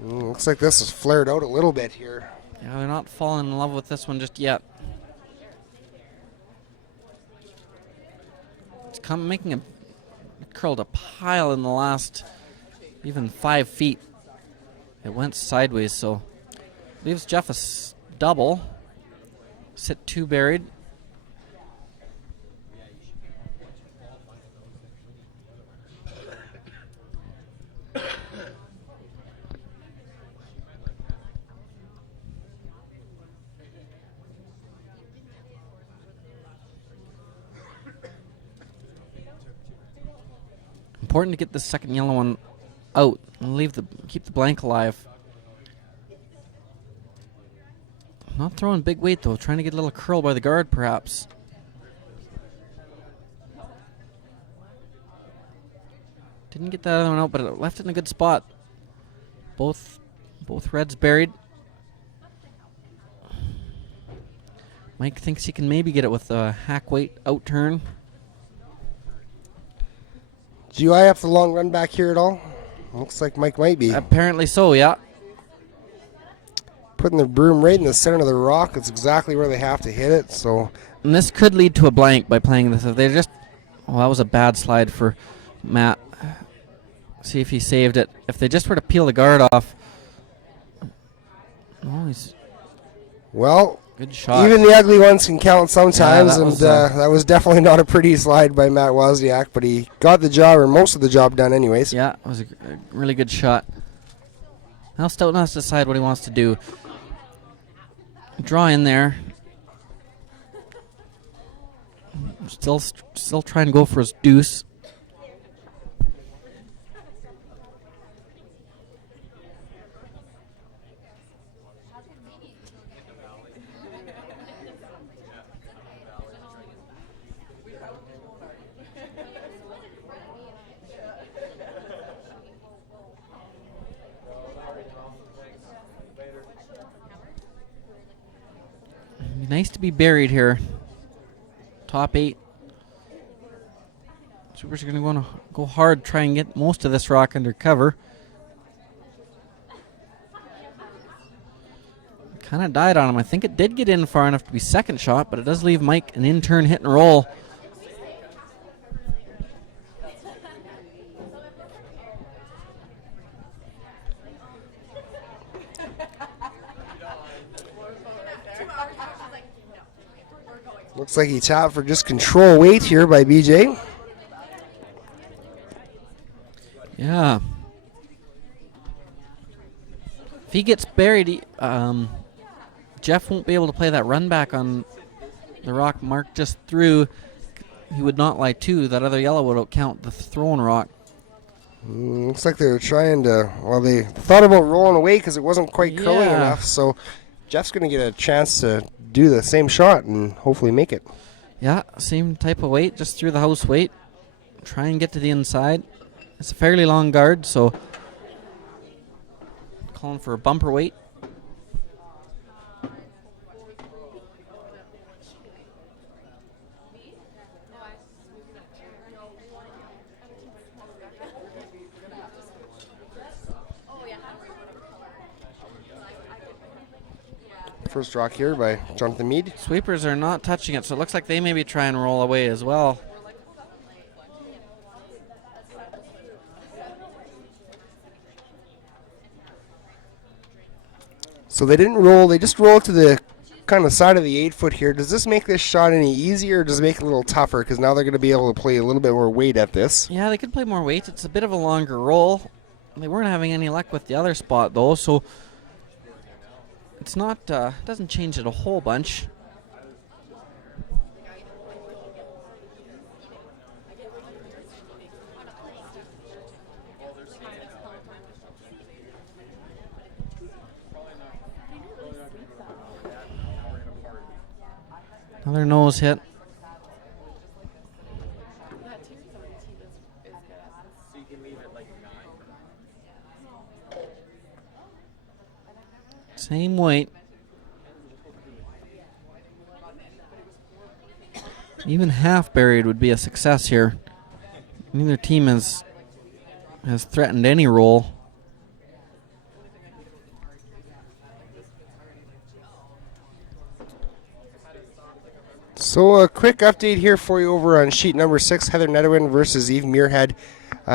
Looks like this is flared out a little bit here. Yeah, they're not falling in love with this one just yet. It's making a curled a pile in the last even 5 feet. It went sideways, so leaves Jeff a double. Sit two buried. Important to get the second yellow one out and keep the blank alive. Not throwing big weight though, trying to get a little curl by the guard perhaps. Didn't get that other one out, but it left it in a good spot. Both reds buried. Mike thinks he can maybe get it with a hack weight out turn. Do I have the long run back here at all? Looks like Mike might be. Apparently so, yeah. Putting the broom right in the center of the rock. That's exactly where they have to hit it. So, and this could lead to a blank by playing this. If they just, well, that was a bad slide for Matt. See if he saved it. If they just were to peel the guard off. Oh, well, good shot. Even the ugly ones can count sometimes, yeah, that was definitely not a pretty slide by Matt Wozniak, but he got the job, or most of the job done anyways. Yeah, it was a really good shot. Now Stoughton has to decide what he wants to do. Draw in there. Still trying to go for his deuce. Nice to be buried here. Top 8. Supers are going to go hard, try and get most of this rock under cover. Kind of died on him. I think it did get in far enough to be second shot, but it does leave Mike an in-turn hit and roll. Looks like he tapped for just control weight here by BJ. Yeah. If he gets buried, Jeff won't be able to play that run back on the rock Mark just threw. He would not lie two. That other yellow would count the thrown rock. Looks like they were trying to, well, they thought about rolling away because it wasn't quite curling enough. So Jeff's going to get a chance to do the same shot and hopefully make it. Yeah, same type of weight, just through the house weight. Try and get to the inside. It's a fairly long guard, so calling for a bumper weight. First rock here by Jonathan Mead. Sweepers are not touching it, so it looks like they maybe try and roll away as well. So they didn't roll, they just rolled to the kind of side of the 8-foot here. Does this make this shot any easier or does it make it a little tougher? Because now they're going to be able to play a little bit more weight at this. Yeah, they could play more weight. It's a bit of a longer roll. They weren't having any luck with the other spot, though, so it's not, doesn't change it a whole bunch. Another nose hit. Same weight. Even half buried would be a success here. Neither team has threatened any roll. So a quick update here for you over on sheet number 6, Heather Nedwin versus Eve Muirhead.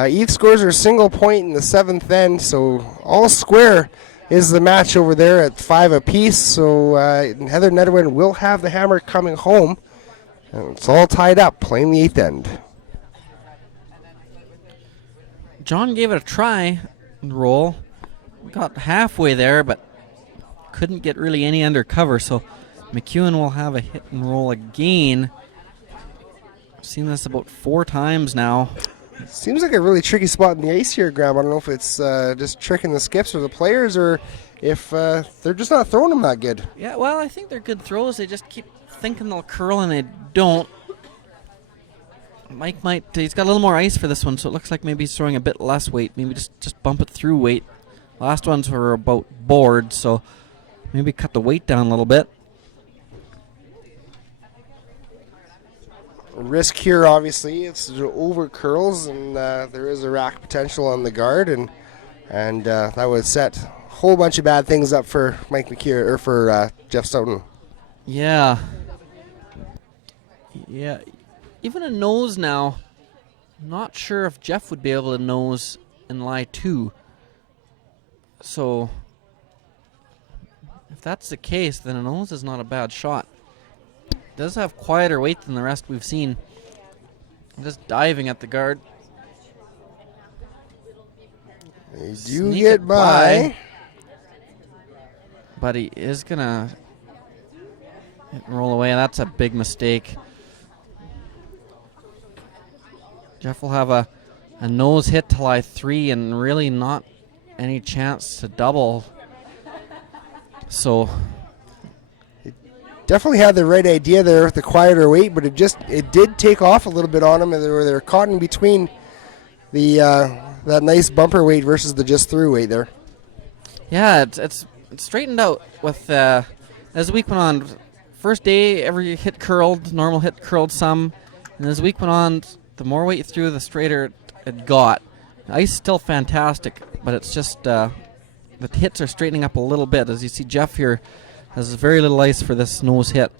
Eve scores her single point in the 7th end, so all square is the match over there at 5 apiece. So Heather Nedwin will have the hammer coming home. And it's all tied up, playing the 8th end. John gave it a try and roll. Got halfway there, but couldn't get really any undercover, so McEwen will have a hit and roll again. I've seen this about 4 times now. Seems like a really tricky spot in the ice here, Graham. I don't know if it's just tricking the skips or the players or if they're just not throwing them that good. Yeah, well, I think they're good throws. They just keep thinking they'll curl and they don't. Mike he's got a little more ice for this one, so it looks like maybe he's throwing a bit less weight. Maybe just bump it through weight. Last ones were about board, so maybe cut the weight down a little bit. Risk here, obviously, it's over curls, and there is a rack potential on the guard, and that would set a whole bunch of bad things up for Mike McKeer or for Jeff Stoughton. Yeah. Even a nose now. Not sure if Jeff would be able to nose and lie two. So if that's the case, then a nose is not a bad shot. Does have quieter weight than the rest we've seen. Just diving at the guard. They do get by. But he is going to hit and roll away. That's a big mistake. Jeff will have a nose hit to lie 3 and really not any chance to double. So definitely had the right idea there with the quieter weight, but it did take off a little bit on them, and they were caught in between the that nice bumper weight versus the just through weight there. Yeah, it's straightened out with as the week went on. first day, every hit curled, normal hit curled some. And as the week went on, the more weight you threw, the straighter it got. The ice is still fantastic, but it's just the hits are straightening up a little bit. As you see, Jeff here has very little ice for this nose hit.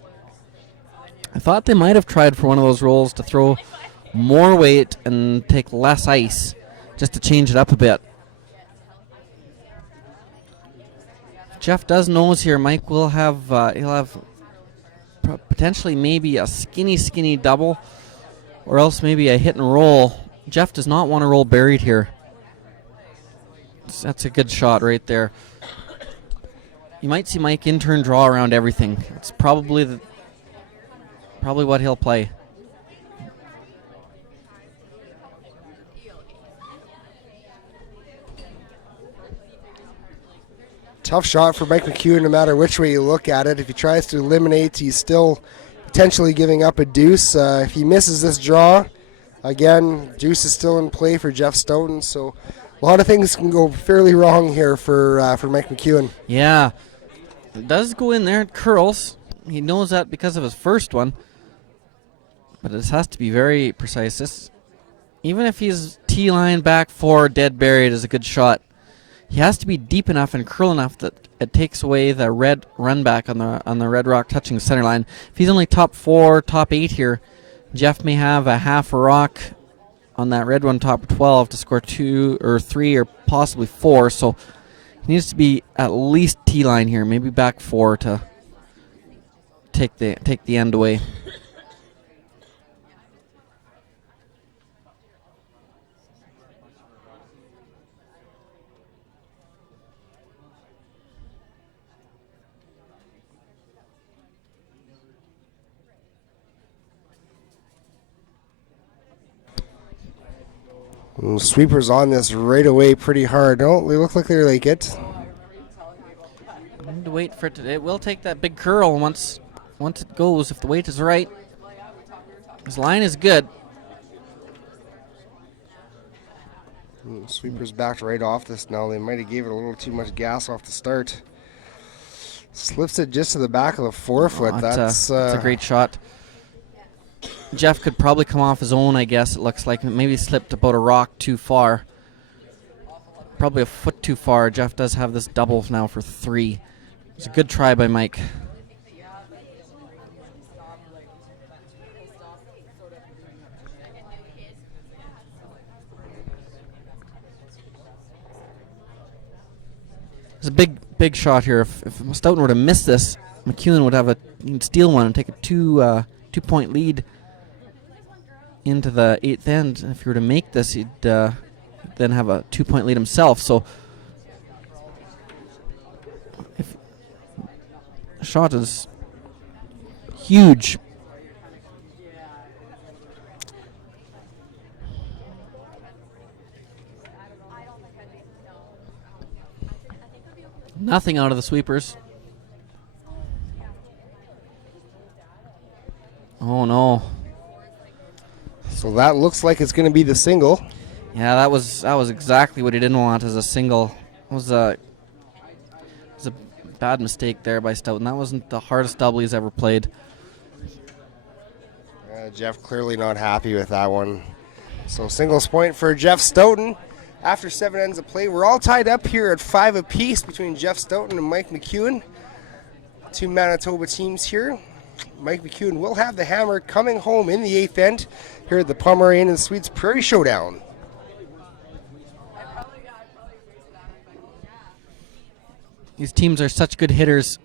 I thought they might have tried for one of those rolls to throw more weight and take less ice, just to change it up a bit. Jeff does nose here. Mike will have he'll have potentially maybe a skinny double, or else maybe a hit and roll. Jeff does not want to roll buried here. That's a good shot right there. You might see Mike in turn draw around everything. It's probably what he'll play. Tough shot for Mike McEwen no matter which way you look at it. If he tries to eliminate, he's still potentially giving up a deuce. If he misses this draw, again, deuce is still in play for Jeff Stoughton. So a lot of things can go fairly wrong here for Mike McEwen. Yeah, it does go in there. It curls. He knows that because of his first one. But this has to be very precise. Even if he's T-line back four, dead buried is a good shot. He has to be deep enough and curl enough that it takes away the red run back on the red rock touching the center line. If he's only top 4, top 8 here, Jeff may have a half a rock on that red one, top 12, to score 2 or 3 or possibly 4. So he needs to be at least T-line here, maybe back 4 to take the end away. Sweepers on this right away pretty hard. No, they look like they like it. I need to wait for it to. It will take that big curl once it goes, if the weight is right. His line is good. Sweepers backed right off this now. They might have gave it a little too much gas off the start. Slips it just to the back of the forefoot. That's a great shot. Jeff could probably come off his own, I guess. It looks like maybe slipped about a rock too far. Probably a foot too far. Jeff does have this double now for 3. It's a good try by Mike. It's a big shot here. If Stoughton were to miss this, McEwen would have he'd steal one and take a 2-point lead into the 8th end. If he were to make this, he'd then have a 2-point lead himself. So if the shot is huge. Nothing out of the sweepers. Oh no. So that looks like it's going to be the single. Yeah, that was exactly what he didn't want as a single. It was a bad mistake there by Stoughton. That wasn't the hardest double he's ever played. Jeff clearly not happy with that one. So singles point for Jeff Stoughton. After 7 ends of play, we're all tied up here at 5 apiece between Jeff Stoughton and Mike McEwen. 2 Manitoba teams here. Mike McEwen will have the hammer coming home in the 8th end here at the Pomeroy and Suites Prairie Showdown. These teams are such good hitters.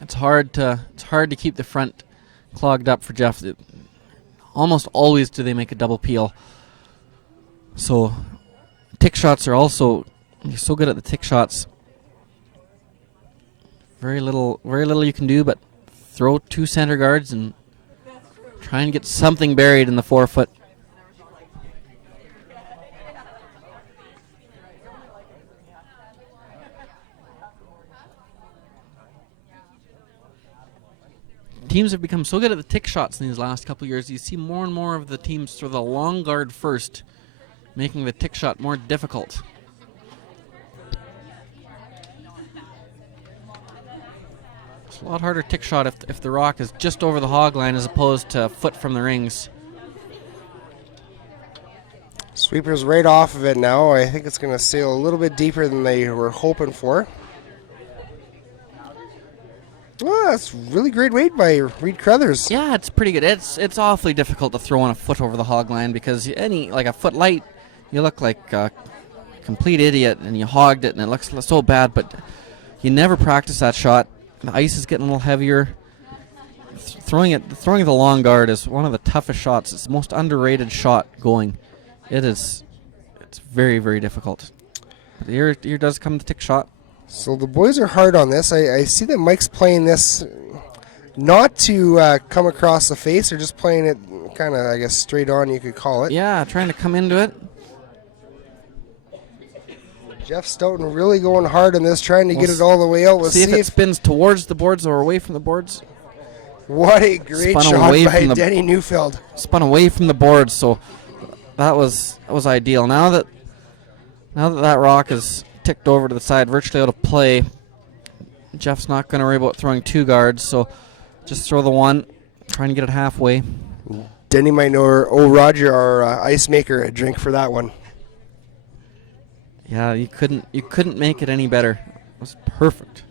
It's hard to keep the front clogged up for Jeff. Almost always do they make a double peel. So tick shots are also, you're so good at the tick shots. Very little you can do but throw 2 center guards and try and get something buried in the forefoot. Teams have become so good at the tick shots in these last couple of years. You see more and more of the teams throw the long guard first, making the tick shot more difficult. It's a lot harder tick shot if the rock is just over the hog line as opposed to a foot from the rings. Sweeper's right off of it now. I think it's going to sail a little bit deeper than they were hoping for. Oh, that's really great weight by Reed Crothers. Yeah, it's pretty good. It's awfully difficult to throw on a foot over the hog line because like a foot light, you look like a complete idiot and you hogged it and it looks so bad, but you never practice that shot. The ice is getting a little heavier. Throwing the long guard is one of the toughest shots. It's the most underrated shot going. It's very, very difficult. But here does come the tick shot. So the boys are hard on this. I see that Mike's playing this not to come across the face, or just playing it kind of, I guess, straight on, you could call it. Yeah, trying to come into it. Jeff Stoughton really going hard on this, trying to get it all the way out. We'll see if it spins towards the boards or away from the boards. What a great shot by Denny Neufeld. Spun away from the boards, so that was ideal. Now that rock is ticked over to the side, virtually out of play, Jeff's not going to worry about throwing two guards, so just throw the one, trying to get it halfway. Denny might owe Roger, our ice maker, a drink for that one. Yeah, you couldn't make it any better. It was perfect.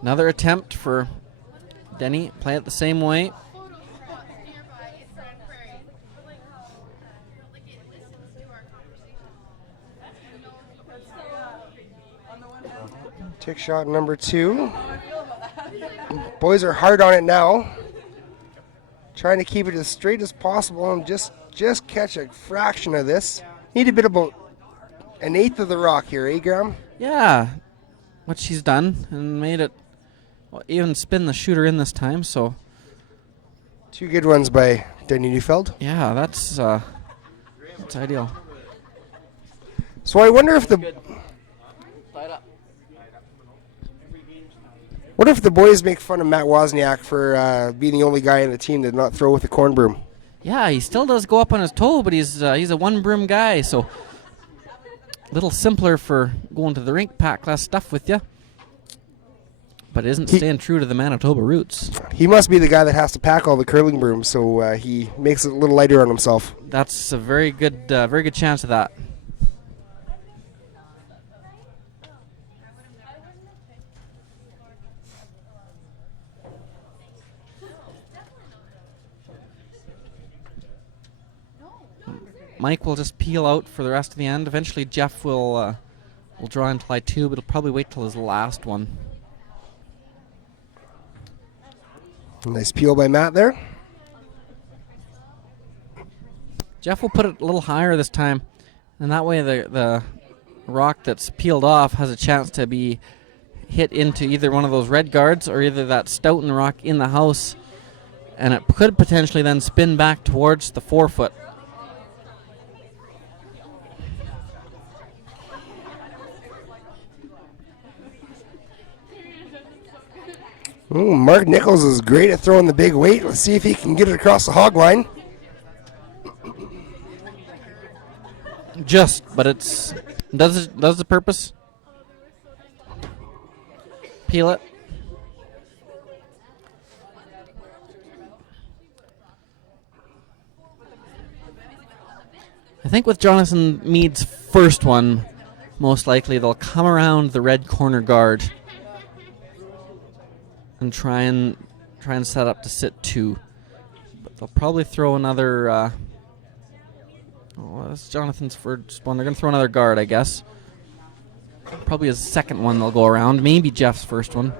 Another attempt for Denny. Play it the same way. Tick shot number 2. Boys are hard on it now. Trying to keep it as straight as possible and just catch a fraction of this. Need a bit about an eighth of the rock here, eh, Graham? Yeah, what she's done and made it. Well, even spin the shooter in this time, so. 2 good ones by Denny Neufeld. Yeah, that's ideal. So I wonder if the boys make fun of Matt Wozniak for being the only guy in the team that did not throw with a corn broom. Yeah, he still does go up on his toe, but he's a one broom guy, so a little simpler for going to the rink, pack less stuff with you. But isn't staying true to the Manitoba roots. He must be the guy that has to pack all the curling brooms, so he makes it a little lighter on himself. That's a very good chance of that. Mike will just peel out for the rest of the end. Eventually, Jeff will draw into lie 2, but he'll probably wait till his last one. Nice peel by Matt there. Jeff will put it a little higher this time, and that way the rock that's peeled off has a chance to be hit into either one of those red guards or either that Stoughton rock in the house, and it could potentially then spin back towards the 4-foot. Ooh, Mark Nichols is great at throwing the big weight. Let's see if he can get it across the hog line. But it's does the purpose. Peel it. I think with Jonathan Mead's first one, most likely they'll come around the red corner guard and try and set up to sit 2. But they'll probably throw another. That's Jonathan's first one. They're going to throw another guard, I guess. Probably his second one they'll go around. Maybe Jeff's first one.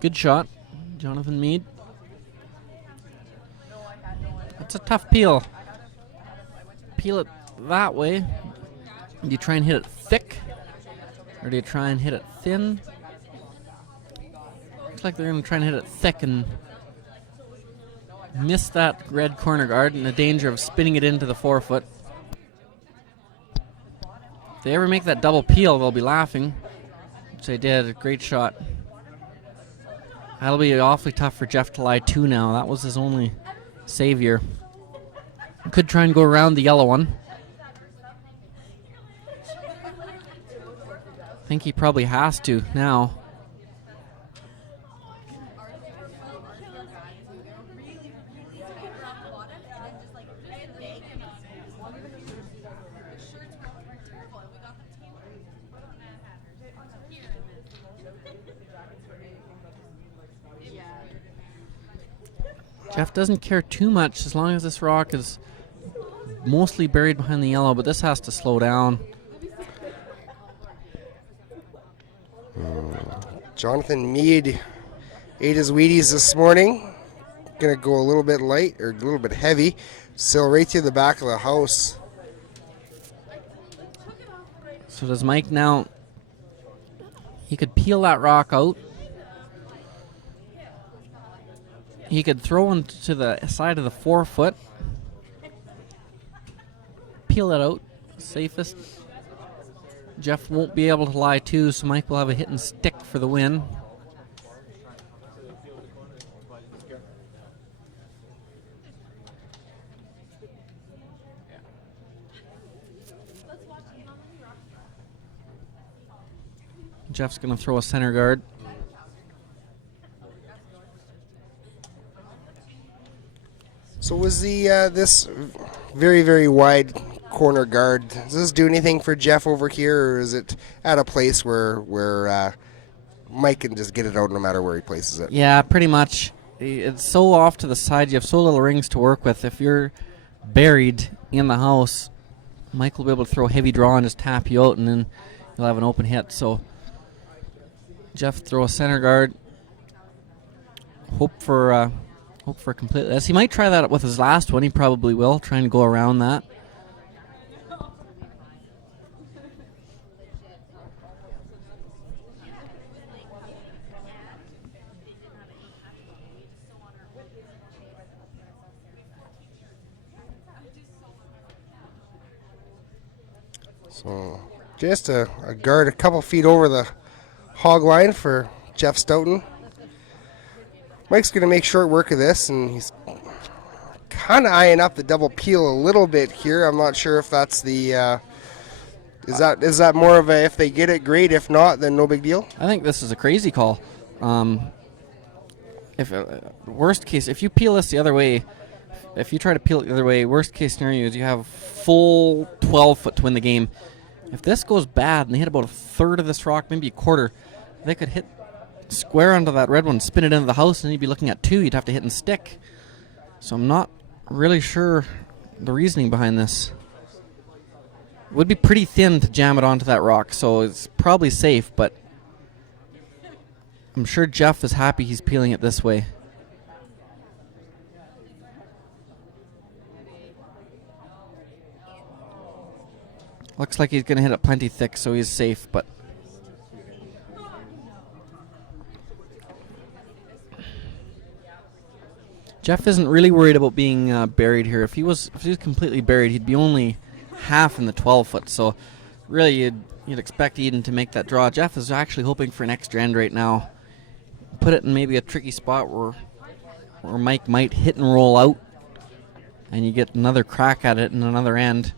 Good shot, Jonathan Mead. That's a tough peel. peel it that way? Do you try and hit it thick? Or do you try and hit it thin? Looks like they're going to try and hit it thick and miss that red corner guard, in the danger of spinning it into the forefoot. If they ever make that double peel, they'll be laughing, which they did. A great shot. That'll be awfully tough for Jeff to lie two now. That was his only savior. Could try and go around the yellow one. I think he probably has to now. Jeff doesn't care too much as long as this rock is mostly buried behind the yellow, but this has to slow down. Jonathan Meade ate his Wheaties this morning. Gonna go a little bit light or a little bit heavy. Still right to the back of the house. So does Mike now? He could peel that rock out. He could throw one to the side of the forefoot. Peel it out. Safest. Jeff won't be able to lie too, so Mike will have a hit and stick for the win. Jeff's going to throw a center guard. So was the this very, very wide corner guard, does this do anything for Jeff over here, or is it at a place where Mike can just get it out no matter where he places it? Yeah, pretty much. It's so off to the side. You have so little rings to work with. If you're buried in the house, Mike will be able to throw a heavy draw and just tap you out, and then you'll have an open hit. So Jeff throw a center guard. Hope for completely. He might try that with his last one. He probably will, trying to go around that. So just a guard a couple feet over the hog line for Jeff Stoughton. Mike's going to make short work of this, and he's kind of eyeing up the double peel a little bit here. I'm not sure if that's the is that more of a if they get it, great. If not, then no big deal. I think this is a crazy call. If worst case, if you peel this the other way, if you try to peel it the other way, worst case scenario is you have full 12 foot to win the game. If this goes bad and they hit about a third of this rock, maybe a quarter, they could hit square onto that red one, spin it into the house, and you'd be looking at two. You'd have to hit and stick. So I'm not really sure the reasoning behind this. It would be pretty thin to jam it onto that rock, so it's probably safe, but I'm sure Jeff is happy he's peeling it this way. Looks like he's going to hit it plenty thick, so he's safe, but Jeff isn't really worried about being buried here. If he was completely buried, he'd be only half in the 12 foot. So really, you'd expect Eden to make that draw. Jeff is actually hoping for an extra end right now. Put it in maybe a tricky spot where Mike might hit and roll out, and you get another crack at it in another end.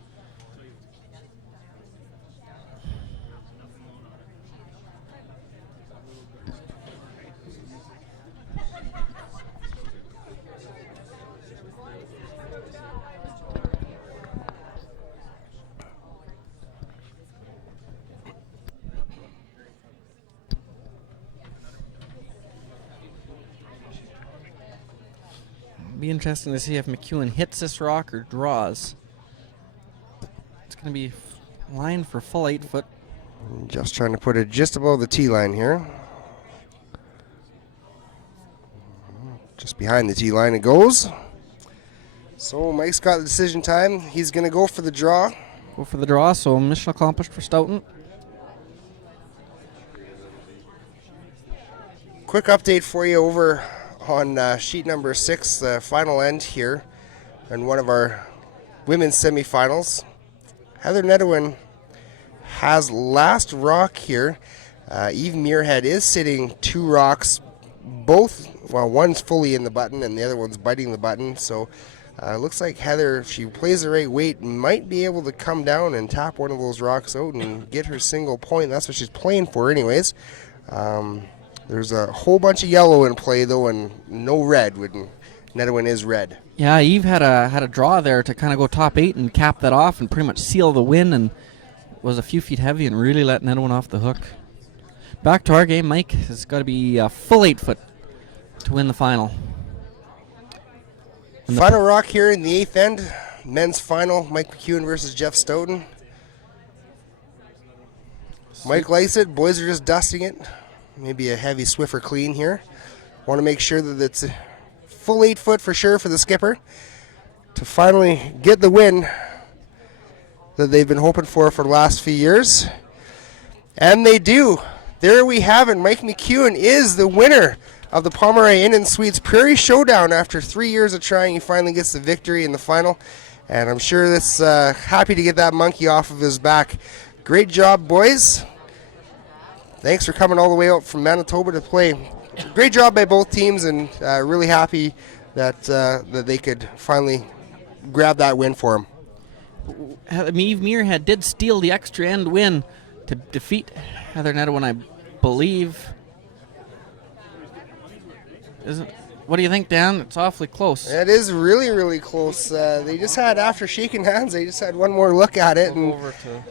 Be interesting to see if McEwen hits this rock or draws. It's going to be lined for full 8 foot. Just trying to put it just above the tee line here. Just behind the tee line it goes. So Mike's got the decision time. He's going to go for the draw. Go for the draw, so mission accomplished for Stoughton. Quick update for you over on sheet number 6, the final end here, and one of our women's semifinals. Heather Nedwin has last rock here. Eve Muirhead is sitting 2 rocks, both, well, one's fully in the button and the other one's biting the button. So looks like Heather, if she plays the right weight, might be able to come down and tap one of those rocks out and get her single point. That's what she's playing for anyways. There's a whole bunch of yellow in play, though, and no red when Nedwin is red. Yeah, Eve had a draw there to kind of go top 8 and cap that off and pretty much seal the win, and was a few feet heavy and really let Nedwin off the hook. Back to our game. Mike has got to be a full 8 foot to win the final. Final rock here in the 8th end. Men's final, Mike McEwen versus Jeff Stoughton. Mike likes it. Boys are just dusting it. Maybe a heavy Swiffer clean here. Want to make sure that it's a full 8 foot for sure for the skipper to finally get the win that they've been hoping for the last few years. And they do. There we have it. Mike McEwen is the winner of the Pomeroy Inn and Suites Prairie Showdown. After 3 years of trying, he finally gets the victory in the final. And I'm sure that's happy to get that monkey off of his back. Great job, boys. Thanks for coming all the way out from Manitoba to play. Great job by both teams, and really happy that that they could finally grab that win for them. Eve Muirhead did steal the extra end win to defeat Heather Nedwin, I believe. What do you think, Dan? It's awfully close. It is really, really close. They just had, after shaking hands, they just had one more look at it. And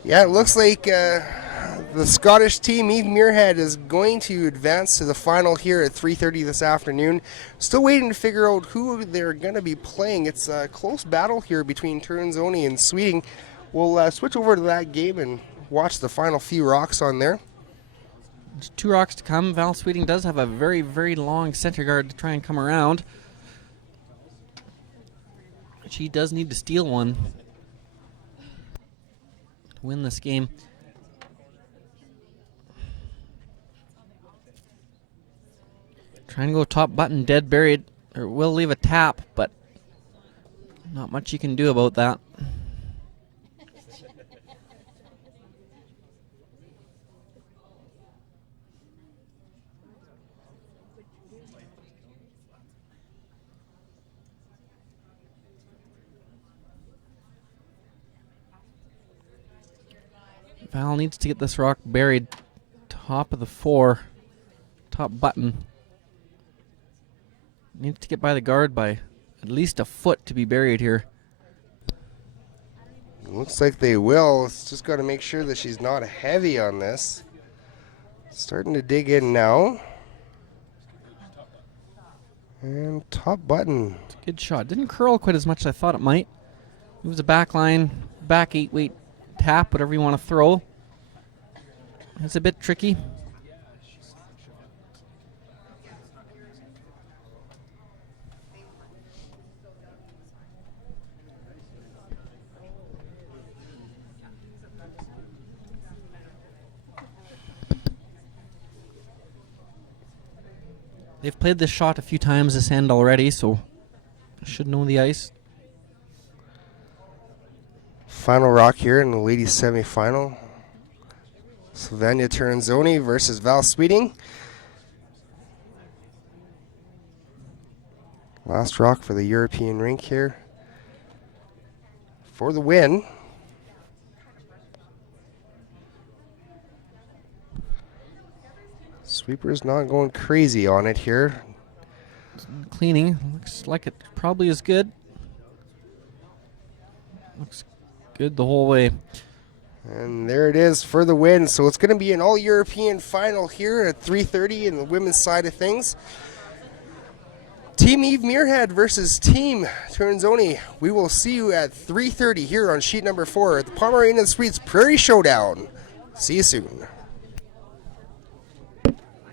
yeah, it looks like the Scottish team, Eve Muirhead, is going to advance to the final here at 3:30 this afternoon. Still waiting to figure out who they're going to be playing. It's a close battle here between Turnzoni and Sweeting. We'll switch over to that game and watch the final few rocks on there. There's 2 rocks to come. Val Sweeting does have a very, very long center guard to try and come around. She does need to steal one to win this game. Trying to go top button, dead buried. Or will leave a tap, but not much you can do about that. Val needs to get this rock buried top of the 4, top button. Needs to get by the guard by at least a foot to be buried here. Looks like they will. It's just got to make sure that she's not heavy on this. Starting to dig in now. And top button. It's a good shot. Didn't curl quite as much as I thought it might. It was a back line, back 8 weight tap, whatever you want to throw. It's a bit tricky. They've played this shot a few times this end already, so should know the ice. Final rock here in the ladies semifinal. Sylvania Turnzoni versus Val Sweeting. Last rock for the European rink here. For the win. Sweeper's not going crazy on it here. Cleaning. Looks like it probably is good. Looks good the whole way. And there it is for the win. So it's going to be an all-European final here at 3:30 in the women's side of things. Team Eve Muirhead versus Team Turnzoni. We will see you at 3:30 here on sheet number 4 at the Pomeroy Inn and Suites Prairie Showdown. See you soon.